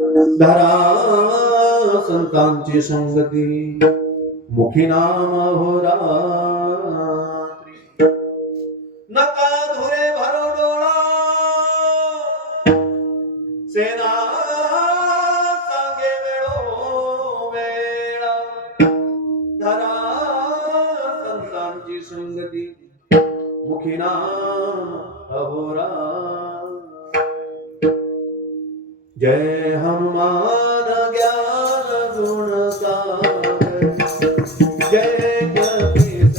धरा संतांची संगती मुखी नाम अहोरात्री नका धुरे भरो डोळा सेना सांगे वेळो वेळा धरा संतांची संगती मुखी नाम अहोरात्री जय हनुमान ज्ञान गुण सागर जय कपीस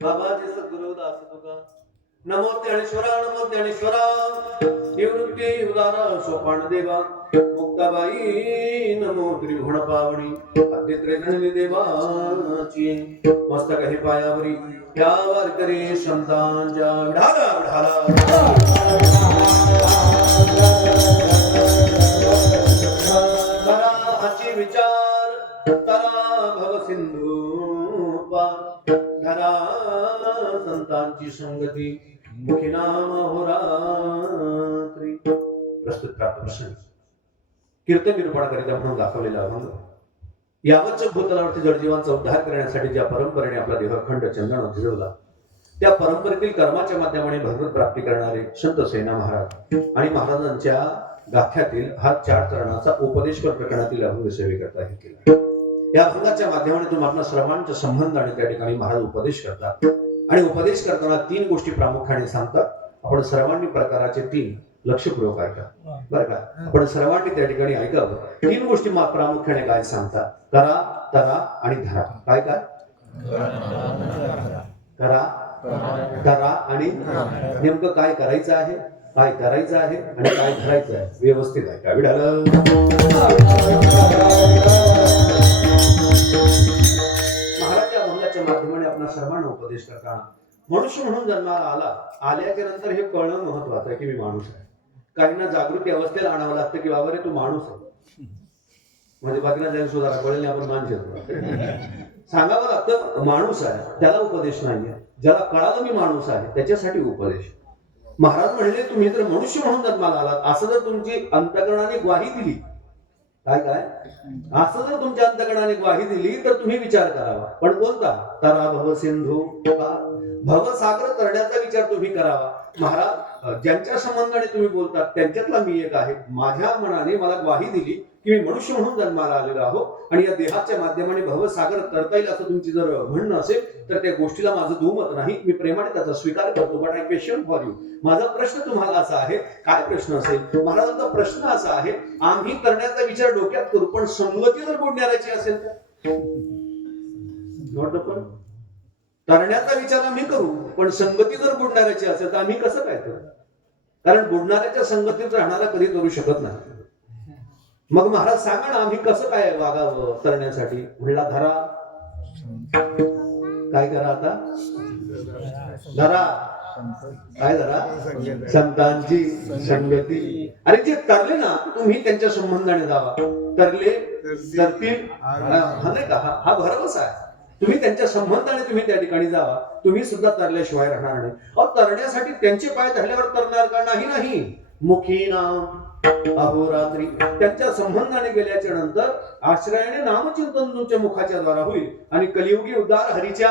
बाबाजी सद्गुरु दास तुका नमो ज्ञानेश्वरा नमो ज्ञानेश्वरा निवृत्ती उदार सोपान देवा मुक्ताबाई नमो त्रिभुवन पावनी आदित्य गणवी देवाची मस्तक हे पायावरी या वारकरी संतांच्या विढाला करा अची विचार करा भव सिंधू धरा संतांची संगती मुखी नाम अहोरात्री प्रस्तुत प्राप्त प्रसंग कीर्तन निरूपणाकरिता म्हणून दाखवलेला अभंग यावतच भूतलावरती जडजीवांचा उद्धार करण्यासाठी ज्या परंपरेने आपला देहखंड चंदन भिजवला त्या परंपरेतील कर्माच्या माध्यमाने भगवत प्राप्ती करणारे संत सेना महाराज आणि महाराजांच्या गाथ्यातील हा 4 चरणाचा उपदेशकर प्रकरणातील अभंग सेवेकरता हे केला। या अभंगाच्या माध्यमाने तुम्ही आपला सर्वांचा संबंध आणि त्या ठिकाणी महाराज उपदेश करतात आणि उपदेश करताना 3 गोष्टी प्रामुख्याने सांगतात। आपण सर्वांनी प्रकाराचे 3 लक्षपूर्वक ऐका बरं का। आपण सर्वांनी त्या ठिकाणी ऐकावं। 3 गोष्टी प्रामुख्याने काय सांगतात करा तरा आणि धरा। काय काय करा धरा आणि नेमकं काय करायचं आहे काय करायचं आहे आणि काय धरायचं आहे व्यवस्थित आहे का विढालं महाराजच्या अभंगाच्या माध्यमाने आपल्या सर्वांना उपदेश करताना मनुष्य म्हणून जन्माला आल्याच्या नंतर हे कळणं महत्वाचं आहे की मी माणूस आहे। काहींना जागृती अवस्थेला आणावं लागतं की बाबा रे तू माणूस आहे म्हणजे बाकीना जाईल सुधारा कळेल आपण माणूस सांगावं लागतं माणूस आहे त्याला उपदेश नाहीये। ज्याला कळालं मी माणूस आहे त्याच्यासाठी उपदेश। महाराज म्हणले तुम्ही जर मनुष्य म्हणून जन्माला आलात असं जर तुमची अंतःकरणाने ग्वाही दिली काय काय असं जर तुमच्या अंतःकरणाने ग्वाही दिली तर तुम्ही विचार करावा। पण कोणता तरा भव सिंधू भवसागर तरण्याचा विचार तुम्ही करावा। महाराज ज्यांच्या संबंधाने तुम्ही बोलतात त्यांच्यातला मी एक आहे। माझ्या मनाने मला ग्वाही दिली की मी मनुष्य म्हणून जन्माला आलेलो आहो आणि या देहाच्या माध्यमाने भवसागर तरता येईल असं तुमची जर म्हणणं असेल तर त्या गोष्टीला माझं दुमत नाही. मी प्रेमाने त्याचा स्वीकार करतो. But I question for you. माझा प्रश्न तुम्हाला असा आहे. काय प्रश्न असेल? महाराजांचा प्रश्न असा आहे, आम्ही करण्याचा विचार डोक्यात करू पण संगती जर बुडण्याची असेल तर नॉट द पॉइंट. करण्याचा विचार आम्ही करू पण संगती जर बुडणाऱ्याची असेल तर आम्ही कसं काय करू? कारण बुडणाऱ्याच्या संगतीत राहणारा कधी करू शकत नाही. मग महाराज सांगा ना आम्ही कसं काय वागावं करण्यासाठी? म्हणला धरा. काय करा आता? धरा. काय धरा? संतांची संगती. अरे जे तरले ना तुम्ही त्यांच्या संबंधाने जावा. तरले तरतील हा नाही का? हा भरवसा आहे. तुम्ही त्यांच्या संबंधाने तुम्ही त्या ठिकाणी जावा. तुम्ही सुद्धा तरल्याशिवाय राहणार नाही. तरण्यासाठी त्यांचे पाय धरल्यावर तरणार का? नाही. मुखी नाम अहोरात्री. त्यांच्या संबंधाने गेल्याच्या नंतर आश्रयाने नामचिंतन तुमच्या मुखाच्या द्वारा होईल आणि कलियुगी उद्धार हरीच्या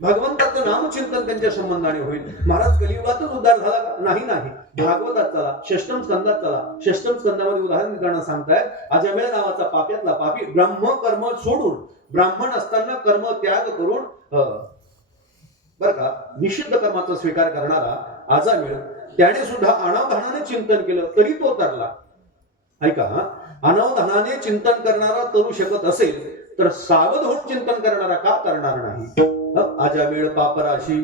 भगवंताचं नामचिंतन त्यांच्या संबंधाने होईल. महाराज कलियुगातच उद्धार झाला का? नाही. भागवतात चला, षष्टम स्कंदात चला. षष्टम स्कंदामध्ये उदाहरण देताना सांगतायत, अजमेळ नावाचा पाप्यातला पापी ब्रह्म कर्म सोडून ब्राह्मण असताना कर्म त्याग करून बर का निषिद्ध कर्माचा स्वीकार करणारा अजमेळ, त्याने सुद्धा अनावधानाने चिंतन केलं तरी तो तरला. ऐका, अनावधानाने चिंतन करणारा तरू शकत असेल तर सावध होऊन चिंतन करणारा का करणार नाही? अजामेळ पापराशी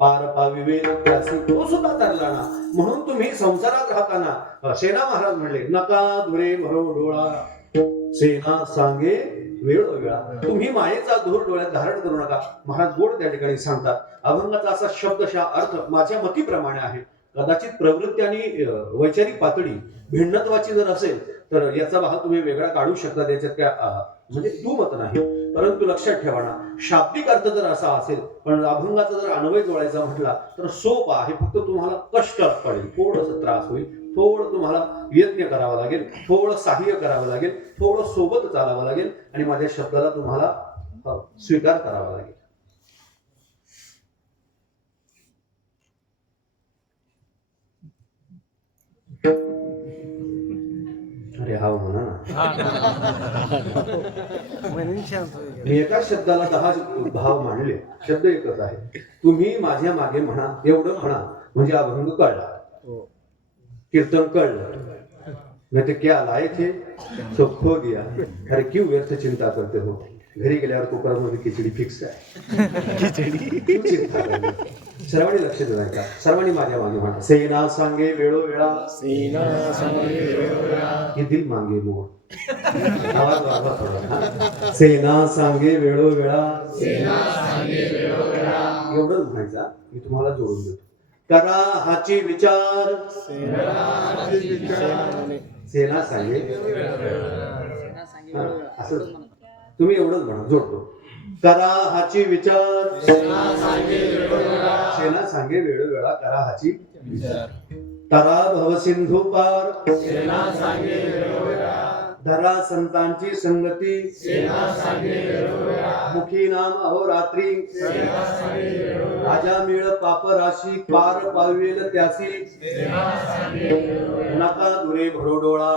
पार पाविवे त्यासी तो सुद्धा तरला ना. म्हणून तुम्ही संसारात राहताना सेना महाराज म्हणले, नका धुरे भरो डोळा सेना सांगे वेळोवेळा. तुम्ही मायेचा धूर डोळ्यात धारण करू नका. महाराज गोड त्या ठिकाणी सांगतात. अभंगाचा असा शब्दशः अर्थ माझ्या मतीप्रमाणे आहे. कदाचित प्रवृत्ती आणि वैचारिक पातळी भिन्नत्वाची जर असेल तर याचा भाग तुम्ही वेगळा काढू शकता. त्याच्यात काय म्हणजे दुमत नाही. परंतु लक्षात ठेवा ना, शाब्दिक अर्थ जर असा असेल पण अभंगाचा जर अन्वय जोडायचा म्हटला तर सोप आहे. फक्त तुम्हाला कष्ट पडेल, थोडंसं त्रास होईल, थोडं तुम्हाला यत्न करावा लागेल, थोडं सहाय्य करावं लागेल, थोडं सोबत चालावं लागेल आणि माझ्या शब्दाला तुम्हाला स्वीकार करावा लागेल. अरे हा म्हणा ना. मी एका शब्दाला 10 भाव मांडले. शब्द एकच आहे. तुम्ही माझ्या मागे म्हणा, एवढं म्हणा म्हणजे अभंग कळला, कीर्तन कळलं. नहीं तो क्या लाए थे सो खो दिया. अरे क्यों व्यर्थ चिंता करते हो? घरी गेल्यावर कुकरमध्ये खिचडी फिक्स आहे. सर्वांनी लक्ष देऊ नका. सर्वांनी माझ्या मागे म्हणा, सेना सांगे वेळोवेळा हे दिल मागे मोर. आवाज वाढवा थोडा. सेना सांगे वेळोवेळा एवढंच म्हणायचा. मी तुम्हाला जोडून देतो. करा हाची विचार सेना सांगे असं तुम्ही एवढंच म्हणा, जोडतो. करा हाची विचार सेना सांगे वेळोवेळा करा हाची विचार. तरा भव सिंधू पार धरा संतांची संगती मुखी नाम अहोरात्री अजामेळ पापराशी पार पावेल त्यासी नका धुरे भरो डोळा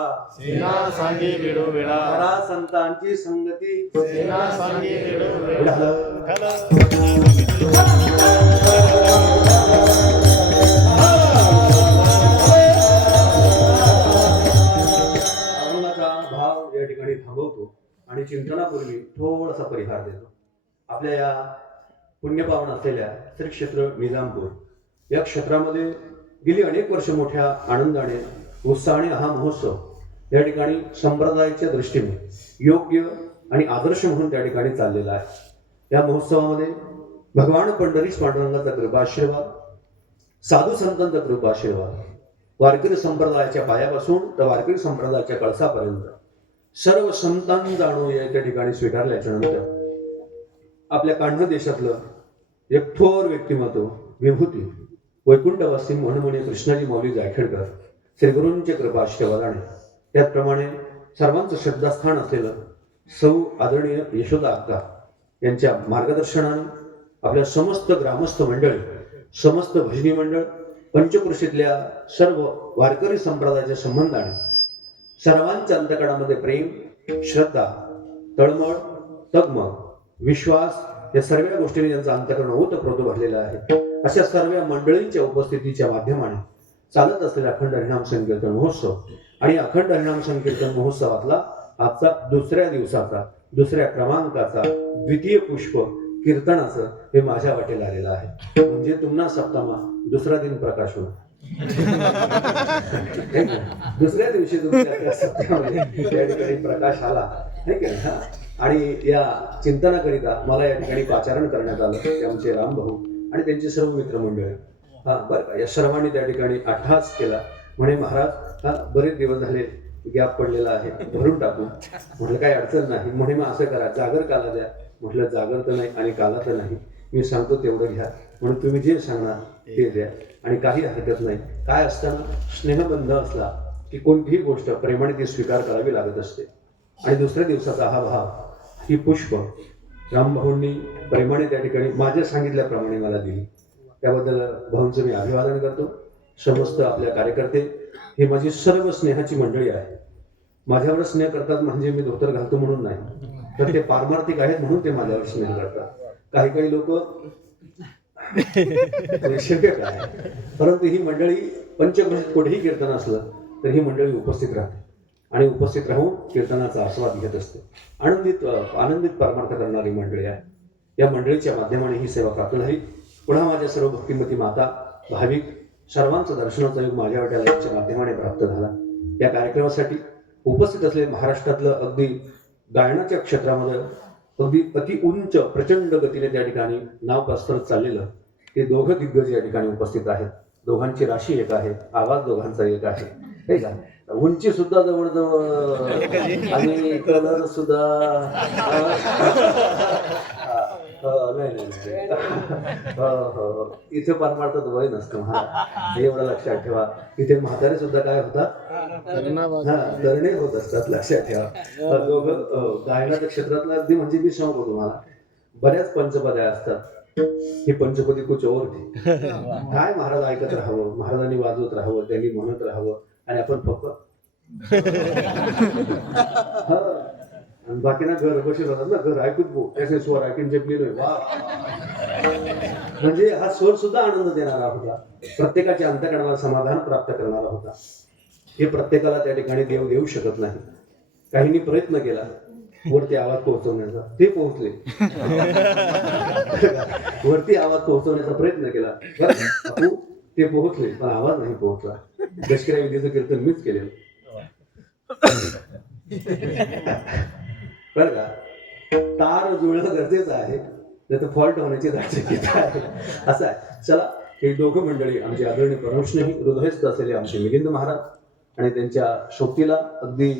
धरा संतांची संगती. थांबवतो आणि चिंतनापूर्वी थोडासा परिहार देतो. आपल्या या पुण्यपावन असलेल्या श्री क्षेत्र निजामपूर या क्षेत्रामध्ये गेली अनेक वर्ष मोठ्या आनंदाने उत्साहाने हा महोत्सव या ठिकाणी संप्रदायाच्या दृष्टीने योग्य आणि आदर्श म्हणून त्या ठिकाणी चाललेला आहे. या महोत्सवामध्ये भगवान पंढरीश पांडुरंगाचा कृपाशीर्वाद, साधू संतांचा कृपाशीर्वाद, वारकरी संप्रदायाच्या पायापासून तर वारकरी संप्रदायाच्या कळसापर्यंत सर्व संतांचा अणू या त्या ठिकाणी स्वीकारल्याच्या नंतर आपल्या कान्ह देशातलं एक थोर व्यक्तिमत्व विभूती वैकुंठवासी म्हणून कृष्णाजी माऊली जायखेडकर श्री गुरूंच्या कृपा आशीर्वादाने त्याचप्रमाणे सर्वांचं श्रद्धास्थान असलेलं सौ आदरणीय यशोदा अक्का यांच्या मार्गदर्शनाने आपल्या समस्त ग्रामस्थ मंडळी, समस्त भजनी मंडळ, पंचकृषीतल्या सर्व वारकरी संप्रदायाच्या संबंधाने सर्वांच्या अंतकणामध्ये प्रेम, श्रद्धा, तळमळ, तगमग, विश्वास या सर्व गोष्टींनी त्यांचं अंतकरण ओतप्रोत भरलेलं आहे. अशा सर्व मंडळींच्या उपस्थितीच्या माध्यमाने चालत असलेला अखंड हरिनाम संकीर्तन महोत्सव आणि अखंड हरिनाम संकीर्तन महोत्सवातला आजचा दुसऱ्या दिवसाचा दुसऱ्या क्रमांकाचा द्वितीय पुष्प कीर्तनाचं हे माझ्या वाटेला आलेलं आहे. म्हणजे तुम्हा सप्तमा दुसरा दिन प्रकाश होईल. दुसऱ्या दिवशी तुमच्या सप्तमामध्ये त्या ठिकाणी प्रकाश आला आणि या चिंतनाकरिता मला या ठिकाणी पाचारण करण्यात आलं. ते आमचे राम भाऊ आणि त्यांचे सर्व मित्रमंडळी बरं का, या सर्वांनी त्या ठिकाणी अट्टहास केला. म्हणे महाराज बरेच दिवस झाले गॅप पडलेला आहे, भरून टाकू. म्हटलं काही अडचण नाही. म्हणे मग असं करा, जागर काला द्या. म्हटलं जागर तर नाही आणि काला तर नाही, मी सांगतो तेवढं घ्या. म्हणून तुम्ही जे सांगणार ते द्या आणि काही हरकत नाही. काय असताना स्नेहबंध असला की कोणतीही गोष्ट प्रेमाने ती स्वीकार करावी लागत असते. आणि दुसऱ्या दिवसाचा हा भाव, ही पुष्प रामभाऊंनी प्रेमाने त्या ठिकाणी माझ्या सांगितल्याप्रमाणे मला दिली. त्याबद्दल भाऊंचं मी अभिवादन करतो. समस्त आपल्या कार्यकर्ते हे माझी सर्व स्नेहाची मंडळी आहे. माझ्यावर स्नेह करतात म्हणजे मी धोतर घालतो म्हणून नाही, तर ते पारमार्थिक आहेत म्हणून ते माझ्यावर स्नेह करतात. काही काही लोक शिक्षक आहे, परंतु ही मंडळी पंचक्रोशीत कुठेही कीर्तन असलं तर ही मंडळी उपस्थित राहते आणि उपस्थित राहून कीर्तनाचा आस्वाद घेत असते. आनंदित परमार्थ करणारी मंडळी आहे. या मंडळीच्या माध्यमाने ही सेवा प्राप्त झाली. पुन्हा माझ्या सर्व भक्तिमती माता, भाविक सर्वांचं दर्शनाचा योग माझ्या वाट्याच्या माध्यमाने प्राप्त झाला. या कार्यक्रमासाठी उपस्थित असलेले महाराष्ट्रातलं अगदी गायनाच्या क्षेत्रामध्ये अगदी अति उंच प्रचंड गतीने त्या ठिकाणी नाव पसरत चाललेलं हे दोघं दिग्गज या ठिकाणी उपस्थित आहेत. दोघांची राशी एक आहे, आवाज दोघांचा एक आहे, हे का? उंची सुद्धा जवळजवळ आणि कलर सुद्धा नाही इथे परमार्थ वय नसतं. हे एवढं लक्षात ठेवा. इथे म्हातारे सुद्धा काय होतात, करणे होत असतात. लक्षात ठेवा. दोघं गायनाच्या क्षेत्रातलं अगदी म्हणजे मी सांगतो तुम्हाला, बऱ्याच पंचपद्या असतात. ही पंचपदी कुछ और थी. काय महाराज ऐकत राहावं, महाराजांनी वाजवत राहावं, त्यांनी म्हणत राहावं आणि आपण फक्त बाकीना घर बशी राहतात ना, घर ऐकूच बो त्याचे स्वर ऐकून जपली नाही. वा, म्हणजे हा स्वर सुद्धा आनंद देणारा होता, प्रत्येकाच्या अंतःकरणाला समाधान प्राप्त करणारा होता. हे प्रत्येकाला त्या ठिकाणी देव देऊ शकत नाही. काहींनी प्रयत्न केला वरती आवाज पोहोचवण्याचा, ते पोहोचले. वरती आवाज पोहोचवण्याचा प्रयत्न केला, ते पोहोचले, पण आवाज नाही पोहोचला. दशकऱ्या विधीचं कीर्तन मीच केलेलं बरं का. तार जुळणं गरजेचं आहे, नाही तर फॉल्ट होण्याची शक्यता आहे. असं आहे. चला, हे दोघं मंडळी आमचे आदरणीय परमस्नेही हृदयस्थ असलेले आमचे मिलिंद महाराज आणि त्यांच्या सोबतीला अगदी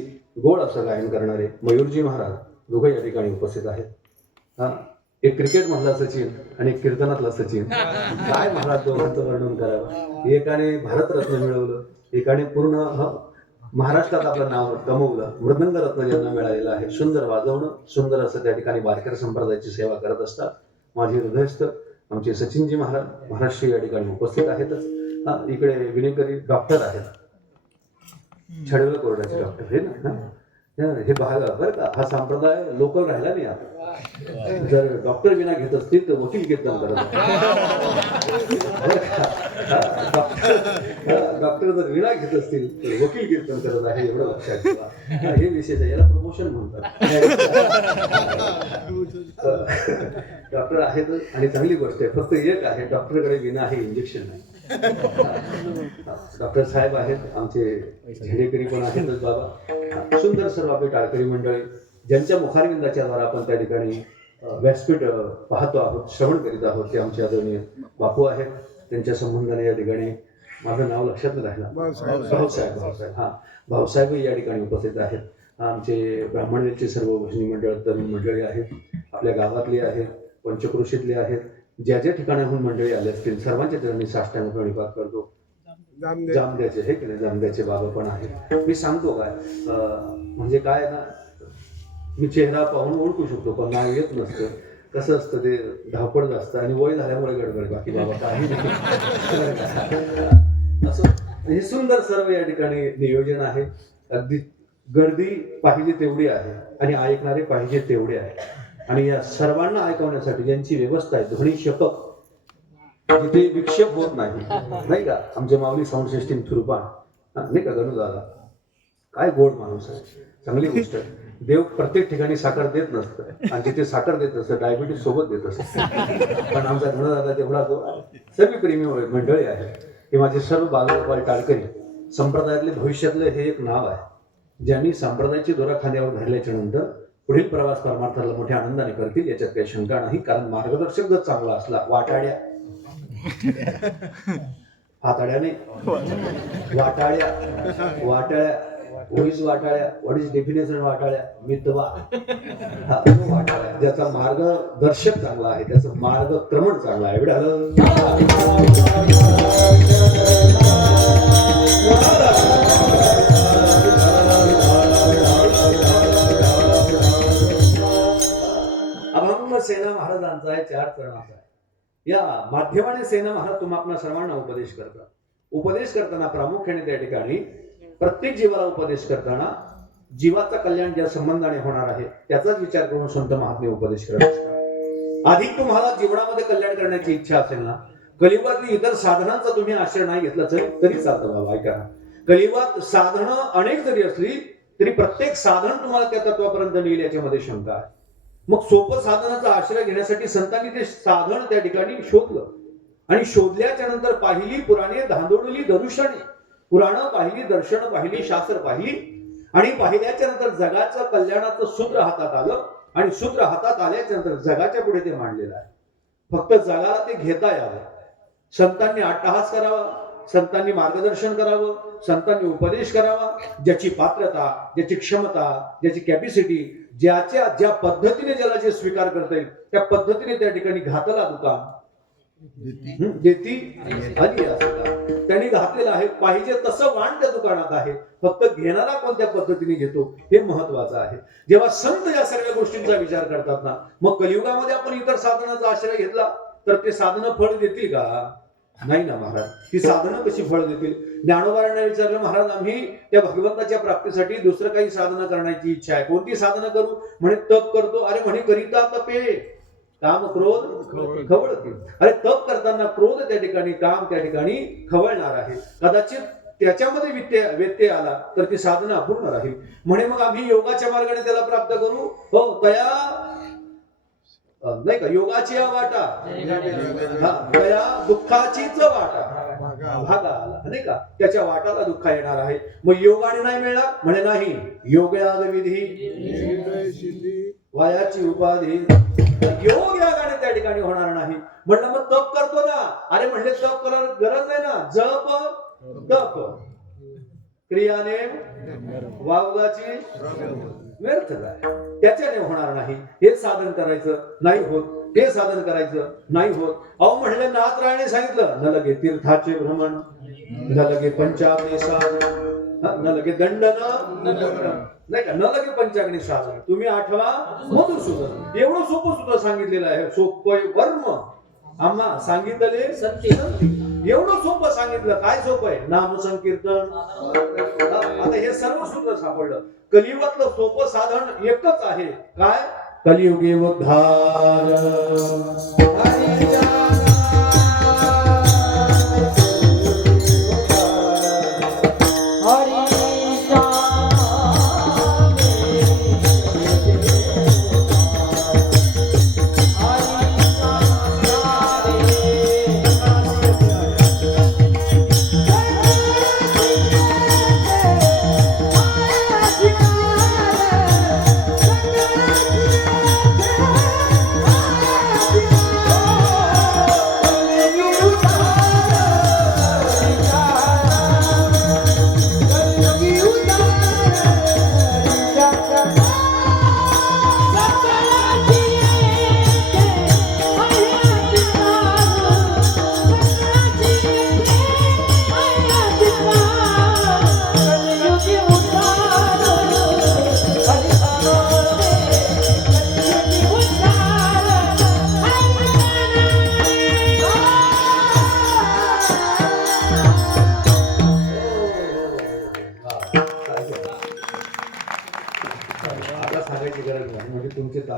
गोड असं गायन करणारे मयूरजी महाराज दोघं या ठिकाणी उपस्थित आहेत. एक क्रिकेट मधला सचिन आणि एक कीर्तनातला सचिन. काय महाराज दोघांचं वर्णन करावं. एकाने भारतरत्न मिळवलं, एकाने पूर्ण महाराष्ट्रात आपलं नाव कमवलं. मृदंग रत्न ज्यांना मिळालेलं आहे. सुंदर वाजवणं, सुंदर असं त्या ठिकाणी वारकरी संप्रदायाची सेवा करत असतात. माझे हृदयस्थ आमचे सचिनजी महाराज महाराष्ट्र या ठिकाणी उपस्थित आहेतच. इकडे विनेकरी डॉक्टर आहेत, छडवळ कोरड्याचे डॉक्टर हे ना. हे भाग बरं का, हा संप्रदाय लोकल राहिला नाही आता. जर डॉक्टर विना घेत असतील तर वकील कीर्तन करत. डॉक्टर जर विना घेत असतील तर वकील कीर्तन करत आहे, एवढं लक्षात ठेवा. हे विशेष आहे, याला प्रमोशन म्हणतात. डॉक्टर आहेत आणि चांगली गोष्ट आहे. फक्त एक आहे, डॉक्टरकडे विना आहे इंजेक्शन नाही. डॉक्टर साहेब आहेत आमचे, झेडेकरी पण आहेतच बाबा. सुंदर सर्व आपले टाळकरी मंडळी ज्यांच्या मुखारविंदाच्या द्वारा आपण त्या ठिकाणी व्यासपीठ पाहतो आहोत, श्रवण करीत आहोत, ते आमचे आदरणीय बापू आहेत. त्यांच्या संबंधाने या ठिकाणी माझं नाव लक्षात राहिला, भाऊसाहेब. भाऊसाहेब या ठिकाणी उपस्थित आहेत. आमचे ब्राह्मणांचे सर्व भजनी मंडळ, तरुण मंडळी आहेत, आपल्या गावातली आहेत, पंचक्रोशीतले आहेत. ज्या ज्या ठिकाणाहून मंडळी आले असतील सर्वांच्या ठिकाणी साष्टांग प्रणिपात करतो. जामद्याचे हे की नाही, जामद्याचे बाबा पण आहेत. मी सांगतो काय, म्हणजे काय ना, मी चेहरा पाहून ओळखू शकतो पण नाव येत नसतं. कसं असतं ते, धावपळ जास्त आणि वय झाल्यामुळे गडबड, बाकी बाबा काही नाही. असं हे सुंदर सर्व या ठिकाणी नियोजन आहे. अगदी गर्दी पाहिजे तेवढी आहे आणि ऐकणारे पाहिजे तेवढे आहे. आणि या सर्वांना ऐकवण्यासाठी ज्यांची व्यवस्था आहे, ध्वनी शपक जिथे विक्षेप होत नाही का, आमचे माऊली साऊंड सिस्टीम थुरपान नाही का, गणू दादा काय गोड माणूस आहे, चांगली गोष्ट आहे. देव प्रत्येक ठिकाणी साखर देत नसतं आणि जिथे साखर देत असतं डायबिटीस सोबत देत असतं. पण आमचा गणू दादा तेवढा सर्व प्रेमी मंडळी आहे. हे माझे सर्व बालगोपाल टाळकरी संप्रदायातले भविष्यातलं हे एक नाव आहे, ज्यांनी संप्रदायाची दोरा खांद्यावर धरल्याच्या नंतर पुढील प्रवास परमार्थाला मोठ्या आनंदाने करतील, याच्यात काही शंका नाही. कारण मार्गदर्शक जर चांगला असला, वाटाड्या हाताड्याने वाटाळ्या वाटाळ्या व्हॉइस वाटाळ्या, व्हॉट इज डेफिनेशन वाटाळ्या, मितवा वाटाळ्या, ज्याचा मार्गदर्शक चांगला आहे, त्याचं मार्गक्रमण चांगलं आहे. अभंग सेना महाराजांचा आहे, 4 चरणाचा आहे. या माध्यमाने सेना महाराज तुम्हाला सर्वांना उपदेश करतात. उपदेश करताना प्रामुख्याने त्या ठिकाणी प्रत्येक जीवाला उपदेश करताना जीवाचा कल्याण ज्या संबंधाने होणार आहे त्याचाच विचार करून संत महात्मे उपदेश करत असतात. अधिक तुम्हाला जीवनामध्ये कल्याण करण्याची इच्छा असेल ना, कलियुगातली इतर साधनांचा तुम्ही आश्रय नाही घेतला तरी चालतं बाबा. ऐका, कलियुगात साधनं अनेक जरी असली तरी प्रत्येक साधन तुम्हाला त्या तत्वापर्यंत नेईल याच्यामध्ये शंका आहे. मग सोपं साधनाचा आश्रय घेण्यासाठी संतांनी ते साधन त्या ठिकाणी शोधलं आणि शोधल्याच्या नंतर पाहिली पुराणे, धांदोडली दरुषणे, पुराणं पाहिली, दर्शन पाहिली, शास्त्र पाहिली आणि पाहिल्याच्या नंतर जगाचं कल्याणाचं सूत्र हातात आलं आणि सूत्र हातात आल्याच्या नंतर जगाच्या पुढे ते मांडलेलं आहे. फक्त जगाला ते घेता यावं, संतांनी अट्टहास करावा, संतांनी मार्गदर्शन करावं, संतांनी उपदेश करावा. ज्याची पात्रता, ज्याची क्षमता, ज्याची कॅपॅसिटी, ज्या पद्धतीने ज्याला जे स्वीकार करता येईल त्या पद्धतीने त्या ठिकाणी घातला दुकान देती आली असता त्यांनी घातलेलं आहे. पाहिजे तसं वाण त्या दुकानात आहे, फक्त घेणारा कोणत्या पद्धतीने घेतो हे महत्वाचं आहे. जेव्हा संत या सर्व गोष्टींचा विचार करतात ना, मग कलियुगामध्ये आपण इतर साधनाचा आश्रय घेतला तर ते साधनं फळ देतील का? नाही ना महाराज. ती साधनं कशी फळ देतील? ज्ञानोबांना विचारलं, महाराज आम्ही त्या भगवंताच्या प्राप्तीसाठी दुसरं काही साधनं करण्याची इच्छा आहे, कोणती साधनं करू? म्हणे तप करतो. अरे म्हणे करिता तपे काम क्रोध खवळतील. अरे तप करताना क्रोध त्या ठिकाणी, काम त्या ठिकाणी खवळणार आहे. कदाचित त्याच्यामध्ये व्यत्यय आला तर ती साधना अपूर्ण राहील. म्हणे मग आम्ही योगाच्या मार्गाने त्याला प्राप्त करू. हो, तया नाही का, योगाची वाटा तया दुःखाचीच वाटा भागा आला नाही का, त्याच्या वाटाला दुःख येणार आहे. मग योगाने नाही मिळणार? म्हणे नाही, योगयाग विधी वायाची उपाधी, योग यागाने त्या ठिकाणी होणार नाही. म्हणलं मग तप करतो ना. अरे म्हणले तप करायला गरज आहे ना, जप तप क्रियाने वावगाची व्यर्थ आहे, त्याच्याने होणार नाही. हे साधन करायचं नाही होत, हे साधन करायचं नाही होत. अहो म्हणले नाथरायने सांगितलं, न लगे तीर्थाचे भ्रमण, न लगे पंचाग्नी साधन, न लगे दंडन नाही का, न लगे पंचाग्नी साधन. तुम्ही आठवा मधुसूदन. एवढं सोपं सुद्धा सांगितलेलं आहे. सोपं वर्म आम्हा सांगितले सत्य, एवढं सोपं सांगितलं. काय सोपं आहे? नाम संकीर्तन. आता हे सर्व सूत्र सापडलं. कलियुगातलं सोपं साधन एकच आहे. काय? कलियुगे उद्धार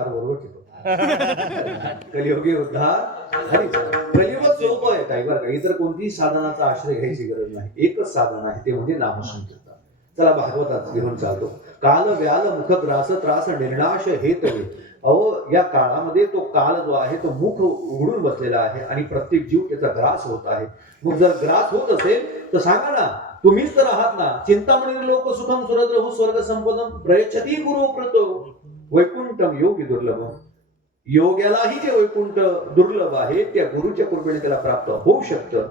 उद्धार बरोबर येतो. कलियुगी उद्धार हरीचा. कलियुग सोपं आहे काही बरं का. इतर कोणतीही साधनाचा आश्रय घ्यायची गरज नाही. एकच साधन आहे ते म्हणजे नामसंकीर्तन. चला भागवतात घेऊन चालतो. काल व्याल मुख ग्रास त्रास निर्नाश हेतवे. अहो या काळामध्ये तो काल जो आहे तो मुख उघडून बसलेला आहे आणि प्रत्येक जीव त्याचा ग्रास होत आहे. मग जर ग्रास होत असेल तर सांगा ना, तुम्हीच तर आहात ना. चिंतामणी लोक सुखम सुरद्रहु स्वर्ग संपदम प्रयच्छती गुरु प्रतो वैकुंठम योगी दुर्लभम. योग्यालाही जे वैकुंठ दुर्लभ आहे त्या गुरुच्या कृपेने त्याला प्राप्त होऊ शकतं.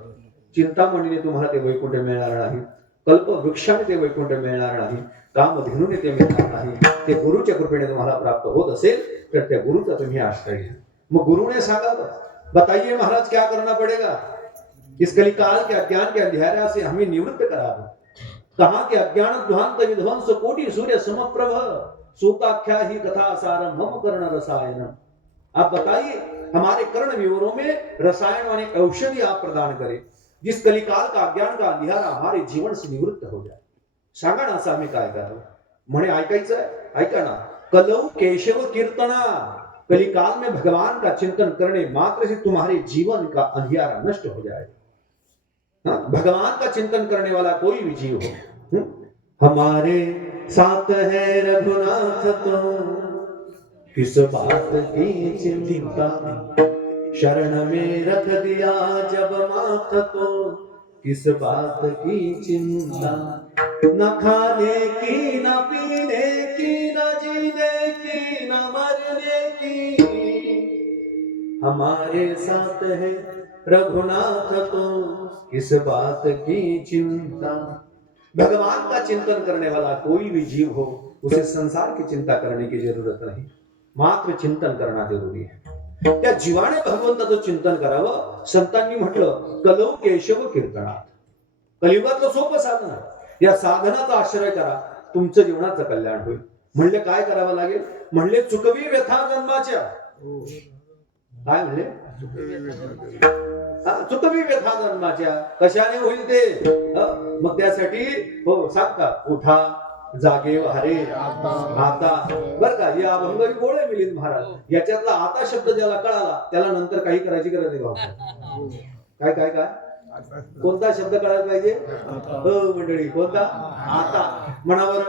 चिंतामणीने तुम्हाला ते वैकुंठ मिळणार नाही. कल्पवृक्षाने ते वैकुंठ मिळणार नाही. कामधेनूने ते मिळणार नाही. ते गुरुच्या कृपेने तुम्हाला प्राप्त होत असेल तर त्या गुरुचा तुम्ही आश्रय घ्या. मग गुरुने सांगावं, बताइए महाराज क्या करना पड़ेगा. इस कलिकाल के अज्ञान के अंधेरा से हमें निवृत्त करा दो. कहाँ के अज्ञान ध्वांत विध्वंस कोटि सूर्य समप्रभ सूताख्या ही कथा सार मम कर्ण रसायन. आप बताइए हमारे कर्ण विवरों में रसायन वाले औषधि आप प्रदान करें जिस कलिकाल का अज्ञान का अंधेरा हमारे जीवन से निवृत्त हो जाए. सांगा ना असं आम्ही काय करावं. म्हणे ऐकायचं आहे, ऐका ना. कलौ केशव कीर्तना. कलिकाल में भगवान का चिंतन करने मात्र से तुम्हारे जीवन का अंधियारा नष्ट हो जाएगा. भगवान का चिंतन करने वाला कोई भी जीव हो. हमारे साथ है रघुनाथ तो किस बात की चिंता. शरण में रख दिया जब माथ तो किस बात की चिंता. न खाने की न पीने की न जीने की न मरने की. हमारे साथ है रघुनाथ तो किस बात की चिंता. भगवान का चिंतन करने वाला कोई भी जीव हो उसे संसार की चिंता करने की जरूरत नाही. मात्र चिंतन करना जरुरी आहे. त्या जीवाने भगवंताचं चिंतन करावं. संतांनी म्हटलं कलौ केशव कीर्तनात. कलियुगातलं सोपं साधन आहे. या साधनाचा आश्रय करा, तुमचं जीवनाचं कल्याण होईल. म्हणले काय करावं लागेल. म्हणले चुकवी व्यथा जन्माच्या. काय म्हणले. चुकवी व्यथा जन्माच्या. कशाने होईल ते. मग त्यासाठी हो सांगता उठा जागे वारे आता. बर का. या अभंग गोळे मिलिंद महाराज. याच्यातला आता शब्द ज्याला कळाला त्याला नंतर काही करायची गरज नाही भाऊ. काय काय काय कोणता शब्द कळायला पाहिजे. हो मंडळी कोणता. आता म्हणावर.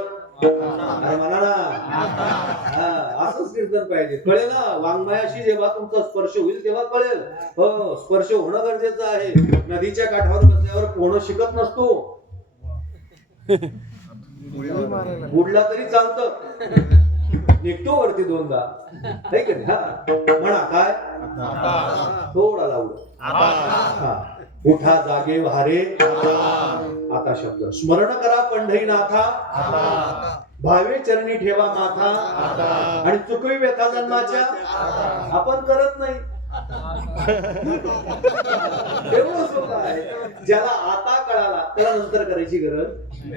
अरे म्हणा ना. असंच कीर्तन पाहिजे. कळेल ना. वाङ्मयाशी जेव्हा तुमचा स्पर्श होईल तेव्हा कळेल. हो स्पर्श होणं गरजेचं आहे. नदीच्या काठावर बसल्यावर पोहणं शिकत नसतो. बुडला तरी चालतं. निघतो वरती दोनदा. नाही का. म्हणा काय. थोडा लावलं. उठा जागे वारे आता शब्द. स्मरण करा पंढरीनाथा. भावे चरणी ठेवा माथा. आणि चुकवी व्यथा जन्माच्या. आपण करत नाही. एवढं सोपं आहे. ज्याला आता कळाला त्याला नंतर करायची गरज.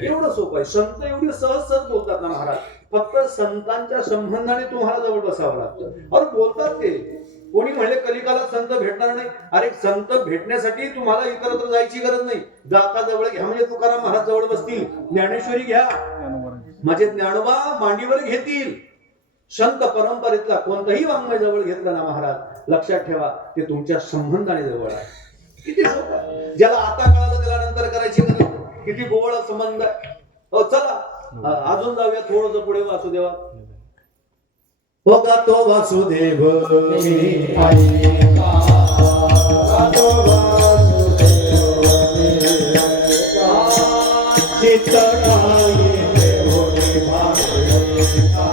एवढं सोपं आहे. संत एवढी सहज सहज बोलतात ना महाराज. फक्त संतांच्या संबंधाने तुम्हाला जवळ बसावं लागतं. अरे बोलतात ते. कोणी म्हणले कलिकालात संत भेटणार नाही. अरे संत भेटण्यासाठी तुम्हाला इतरत्र जायची गरज नाही. जाता जवळ घ्या म्हणजे तुकाराम महाराज जवळ बसतील. ज्ञानेश्वरी घ्या म्हणजे ज्ञानोबा मांडीवर घेतील. संत परंपरेतला कोणताही वाङ्मय जवळ घेतला ना महाराज लक्षात ठेवा ते तुमच्या संबंधाने जवळ आहे. किती सोपं आहे. ज्याला आता कळालं त्याला नंतर करायची गरज. किती गोवळ संबंध आहे. हो चला अजून जाऊया थोडंसं पुढे. वासुदेवा होगा तो वासुदेव मेरी आई का. तो वासुदेव मेरी आई का. चित्तराई देवोनी भावे का.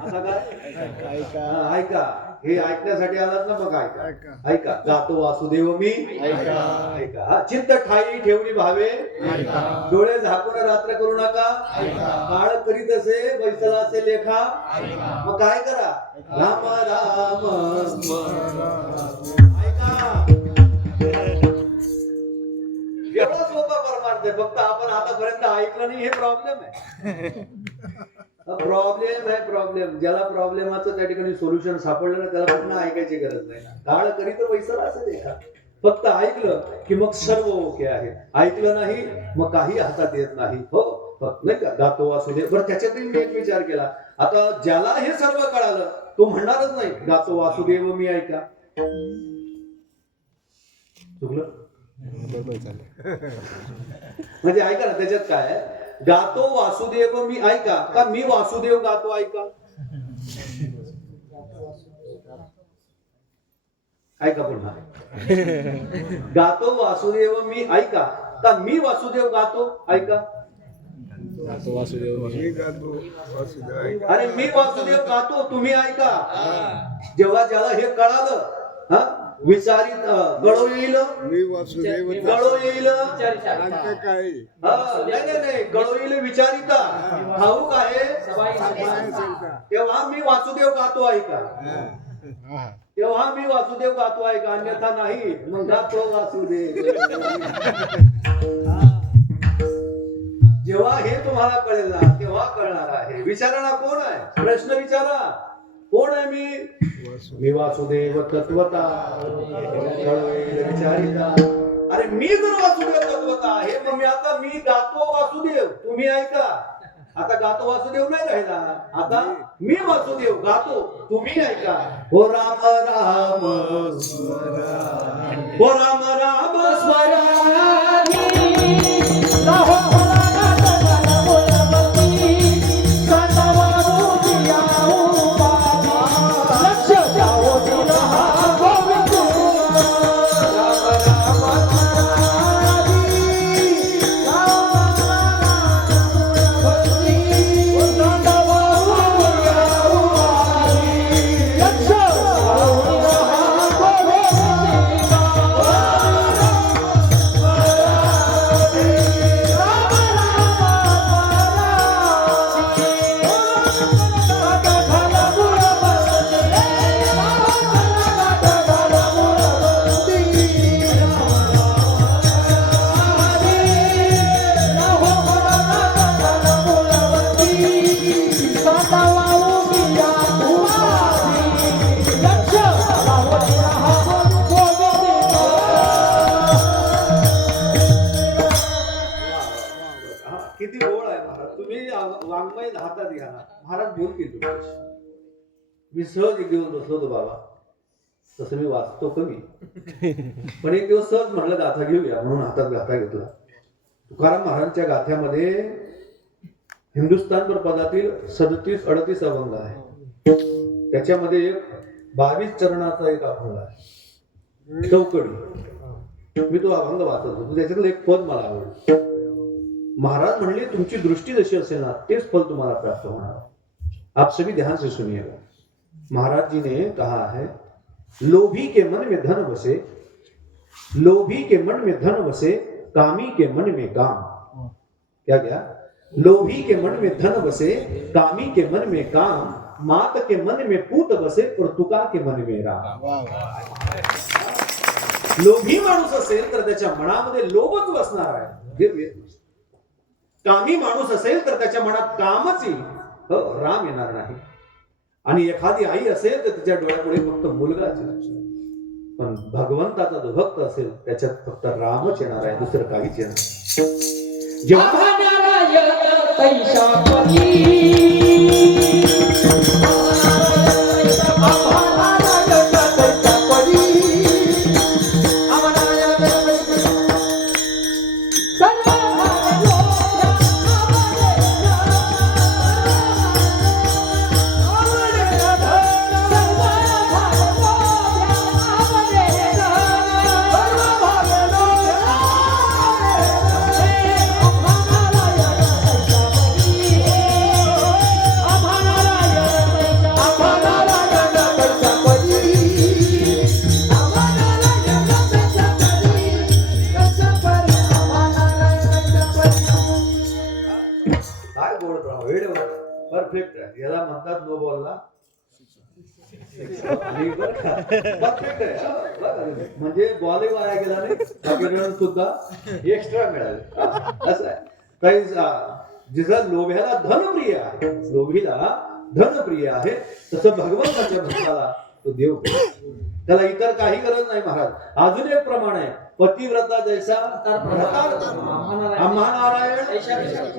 आता काय ऐका, हे ऐकण्यासाठी आलात ना, मग ऐका. ऐका, गातो वासुदेव मी ऐका. हा, चित्त ठाई ठेवणी भावे, डोळे झाकून रात्र करू नका, काळ करीत असे बैसला असे लेखा, मग काय करा, राम राम ऐका. एवढा सोपा परमार्थ आहे, फक्त आपण आतापर्यंत ऐकलं नाही, हे प्रॉब्लेम आहे. प्रॉब्लेम ज्याला प्रॉब्लेमाचं त्या ठिकाणी सोल्युशन सापडलं ना, त्याला पुन्हा ऐकायची गरज नाही. काळ करीत पैसा असं देखा, फक्त ऐकलं की मग सर्व ओके आहे, ऐकलं नाही मग काही हातात येत नाही. हो नाही का, गातो वासुदेव. बरं, त्याच्यातही मी एक विचार केला, आता ज्याला हे सर्व कळालं तो म्हणणारच नाही गातो वासुदेव मी ऐका. चुकलं म्हणजे ऐका ना, त्याच्यात काय आहे, गातो वासुदेव मी ऐका का मी वासुदेव गातो ऐका. ऐका पुन्हा, गातो वासुदेव मी ऐका का मी वासुदेव गातो ऐका. अरे मी वासुदेव गातो तुम्ही ऐका. जेव्हा ज्याला हे कळालं, हा विचारित गळो येईल, गळो येईल, नाही गळो येईल विचारिता ठाऊक आहे, तेव्हा मी वासुदेव गातो ऐका. तेव्हा मी वासुदेव गातो ऐका, अन्यथा नाही. मग गातो वासुदेव. जेव्हा हे तुम्हाला कळेल ना, तेव्हा कळणार आहे. विचारा ना, कोण आहे, प्रश्न विचारा, कोण आहे मी वासुदेव तत्वता विचारिता. अरे मी जर वासुदेव तत्वता आहे, मग मी आता मी गातो वासुदेव तुम्ही ऐका. आता गातो वासुदेव नाही राहिला, आता मी वासुदेव गातो तुम्ही ऐका. हो राम राम हो राम राम स्वरानी हातात घ्या ना. महाराज बोल की तुझ्याशी. मी सहज एक दिवस बसलो होतो बाबा, तसं मी वाचतो कमी, पण एक दिवस सहज म्हटलं गाथा घेऊया म्हणून हातात गाथा घेतला. तुकाराम महाराजांच्या गाथ्यामध्ये हिंदुस्थान पदातील 37-38 अभंग आहे. त्याच्यामध्ये एक 22 चरणाचा एक अभंग आहे, चौकडी. मी तो अभंग वाचत होतो, त्याच्यातलं एक पद मला आवडलं. महाराज म्हणले, तुमची दृष्टी जशी असेल ना, तेच फल तुम्हारा प्राप्त होना. आप सभी ध्यान से सुनिएगा. महाराज जी ने कहा है, लोभी के मन में धन बसे, लोभी के मन में धन बसे, कामी के मन में काम. क्या क्या? लोभी के मन में धन बसे, कामी के मन में काम, मात के मन में पूत बसे और तुका के मन में राम. लोभी माणूस असेल तर त्याच्या मनामध्ये लोभच बसणार आहे. कामी माणूस असेल तर त्याच्या मनात कामच येईल, राम येणार नाही. आणि एखादी आई असेल तर तिच्या डोळ्यापुढे फक्त मुलगाच येईल. पण भगवंताचा जो भक्त असेल त्याच्यात फक्त रामच येणार आहे, दुसरं काहीच येणार नाही. जेव्हा आहेत. याला म्हणतात नो बॉलला आणि बरं का परफेक्ट आहे. बरं, म्हणजे बॉल वाया गेला नाही, बाकी रन सुद्धा एक्स्ट्रा मिळाले. असं आहे. काही जिथं लोभ्याला धनप्रिय आहे, लोभीला धनप्रिय आहे, तसं भगवंताच्या भक्ताला तो देव प्रिय. त्याला इतर काही गरज नाही महाराज. अजून एक प्रमाण आहे, पतिव्रता जैसा आम्हा नारायण.